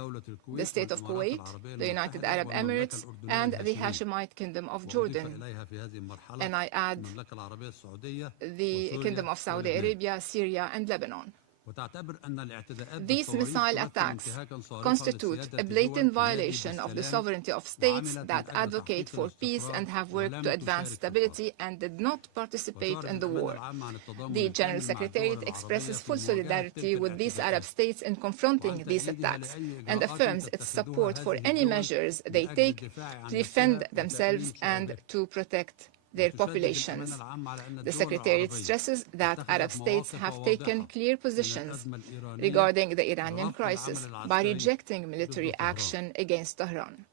the State of Kuwait, the United Arab Emirates, and the Hashemite Kingdom of Jordan." And I add the Kingdom of Saudi Arabia, Syria, and Lebanon. These missile attacks constitute a blatant violation of the sovereignty of states that advocate for peace and have worked to advance stability and did not participate in the war. The General Secretariat expresses full solidarity with these Arab states in confronting these attacks and affirms its support for any measures they take to defend themselves and to protect their populations. The Secretariat stresses that Arab states have taken clear positions regarding the Iranian crisis by rejecting military action against Tehran.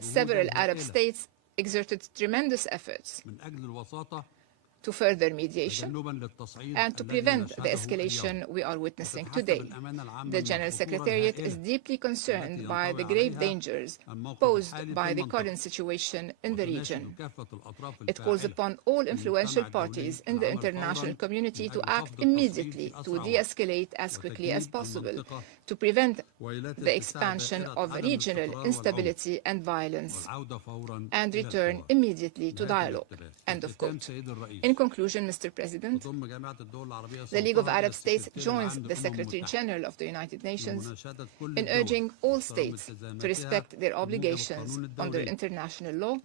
Several Arab states exerted tremendous efforts to further mediation and to prevent the escalation we are witnessing today. The General Secretariat is deeply concerned by the grave dangers posed by the current situation in the region. It calls upon all influential parties in the international community to act immediately to de-escalate as quickly as possible, to prevent the expansion of regional instability and violence, and return immediately to dialogue." End of quote. In conclusion, Mr. President, the League of Arab States joins the Secretary General of the United Nations in urging all states to respect their obligations under international law,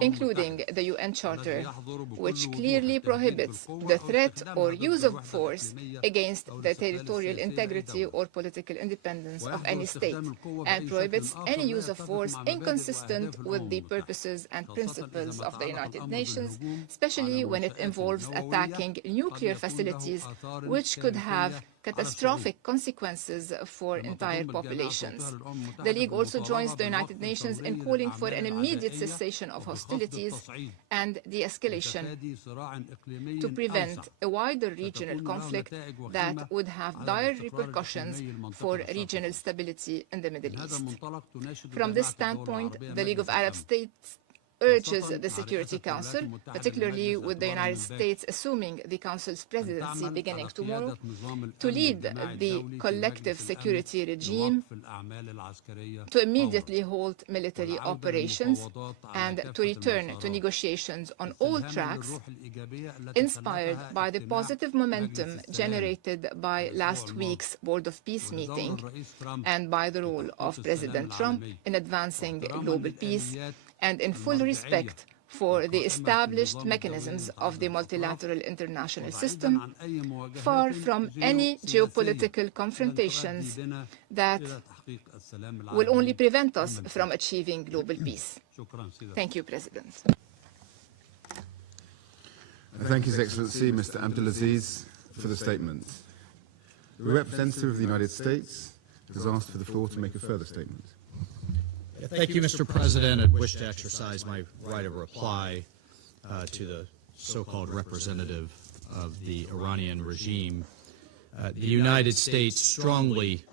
including the UN Charter, which clearly prohibits the threat or use of force against the territorial integrity or political independence of any state, and prohibits any use of force inconsistent with the purposes and principles of the United Nations, especially when it involves attacking nuclear facilities, which could have catastrophic consequences for entire populations. The League also joins the United Nations in calling for an immediate cessation of hostilities and de-escalation to prevent a wider regional conflict that would have dire repercussions for regional stability in the Middle East. From this standpoint, the League of Arab States urges the Security Council, particularly with the United States assuming the Council's presidency beginning tomorrow, to lead the collective security regime, to immediately halt military operations, and to return to negotiations on all tracks, inspired by the positive momentum generated by last week's Board of Peace meeting and by the role of President Trump in advancing global peace, and in full respect for the established mechanisms of the multilateral international system, far from any geopolitical confrontations that will only prevent us from achieving global peace. Thank you, President. Thank His Excellency Mr. Abdulaziz for the statement. The representative of the United States has asked for the floor to make a further statement. Thank you, Mr. President. I wish to exercise my right of reply to the so-called representative of the Iranian regime. The United States strongly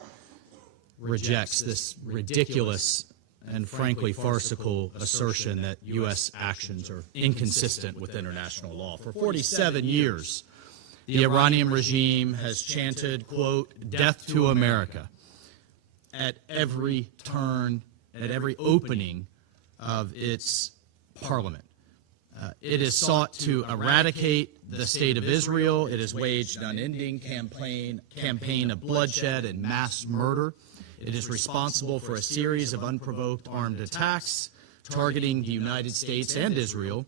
rejects this ridiculous and frankly farcical assertion that U.S. actions are inconsistent with international law. For 47 years, the Iranian regime has chanted, quote, "Death to America," at every turn, at every opening of its parliament. It has sought to eradicate the state of Israel. It has waged an unending campaign of bloodshed and mass murder. It is responsible for a series of unprovoked armed attacks targeting the United States and Israel,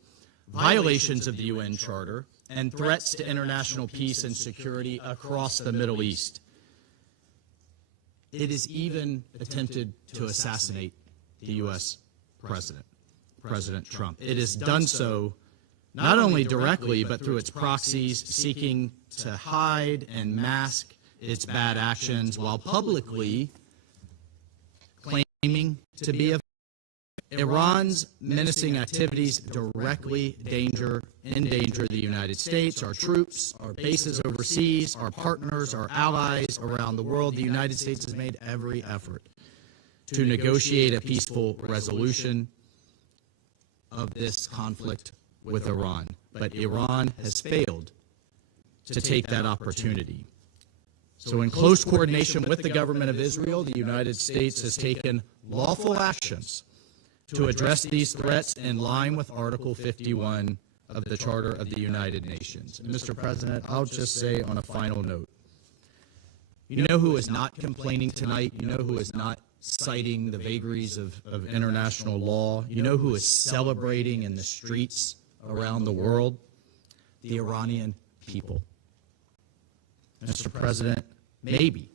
violations of the UN Charter, and threats to international peace and security across the Middle East. It has even attempted to assassinate the U.S. President, President Trump. It has done so not only directly, but through its proxies, seeking to hide and mask its bad actions while publicly claiming to be a Iran's menacing activities directly endanger the United States, our troops, our bases overseas, our partners, our allies around the world. The United States has made every effort to negotiate a peaceful resolution of this conflict with Iran. But Iran has failed to take that opportunity. So in close coordination with the government of Israel, the United States has taken lawful actions to address these threats in line with Article 51 of the Charter of the United Nations. And Mr. President, I'll just say on a final note, you know who is not complaining tonight? You know who is not citing the vagaries of international law? You know who is celebrating in the streets around the world? The Iranian people. Mr. President, maybe,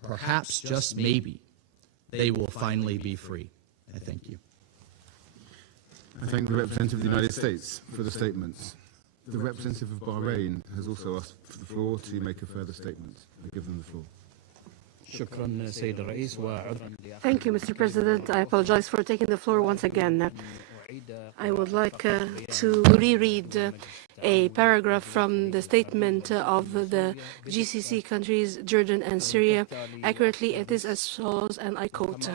perhaps just maybe, they will finally be free. I thank you. I thank the representative of the United States for the statements. The representative of Bahrain has also asked for the floor to make a further statement. I give them the floor. Thank you, Mr. President. I apologize for taking the floor once again. I would like to reread a paragraph from the statement of the GCC countries, Jordan and Syria. Accurately, it is as follows, and I quote,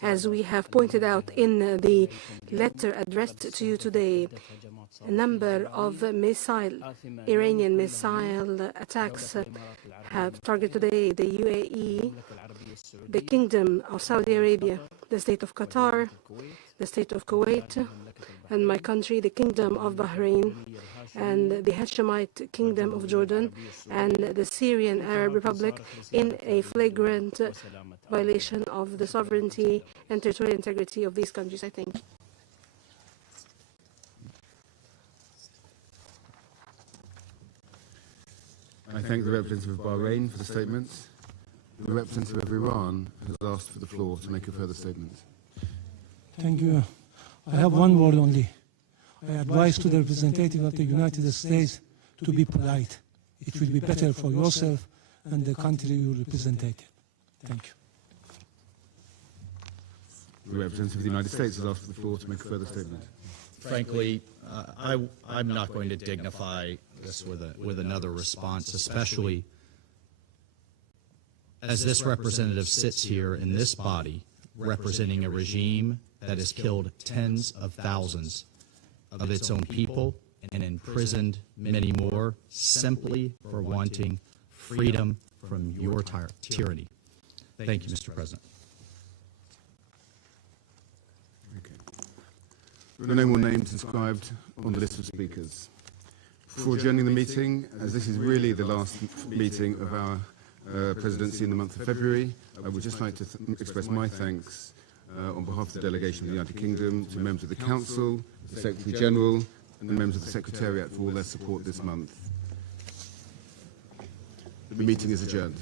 "As we have pointed out in the letter addressed to you today, a number of Iranian missile attacks have targeted today the UAE, the Kingdom of Saudi Arabia, the State of Qatar, the State of Kuwait, and my country, the Kingdom of Bahrain, and the Hashemite Kingdom of Jordan, and the Syrian Arab Republic, in a flagrant violation of the sovereignty and territorial integrity of these countries. I think. I thank the representative of Bahrain for the statements. The representative of Iran has asked for the floor to make a further statement. Thank you. I have one word only. I advise to the representative of the United States to be polite. It will be better for yourself and the country you represent. Thank you. The representative of the United States has asked for the floor to make a further statement. Frankly, I'm not going to dignify this with another response, especially as this representative sits here in this body representing a regime that has killed tens of thousands of its own people and imprisoned many more simply for wanting freedom from your tyranny. Thank you, Mr. President. There are no more names inscribed on the list of speakers. Before adjourning the meeting, as this is really the last meeting of our presidency in the month of February, I would just like to express my thanks on behalf of the delegation of the United Kingdom to members of the Council, the Secretary General, and the members of the Secretariat for all their support this month. The meeting is adjourned.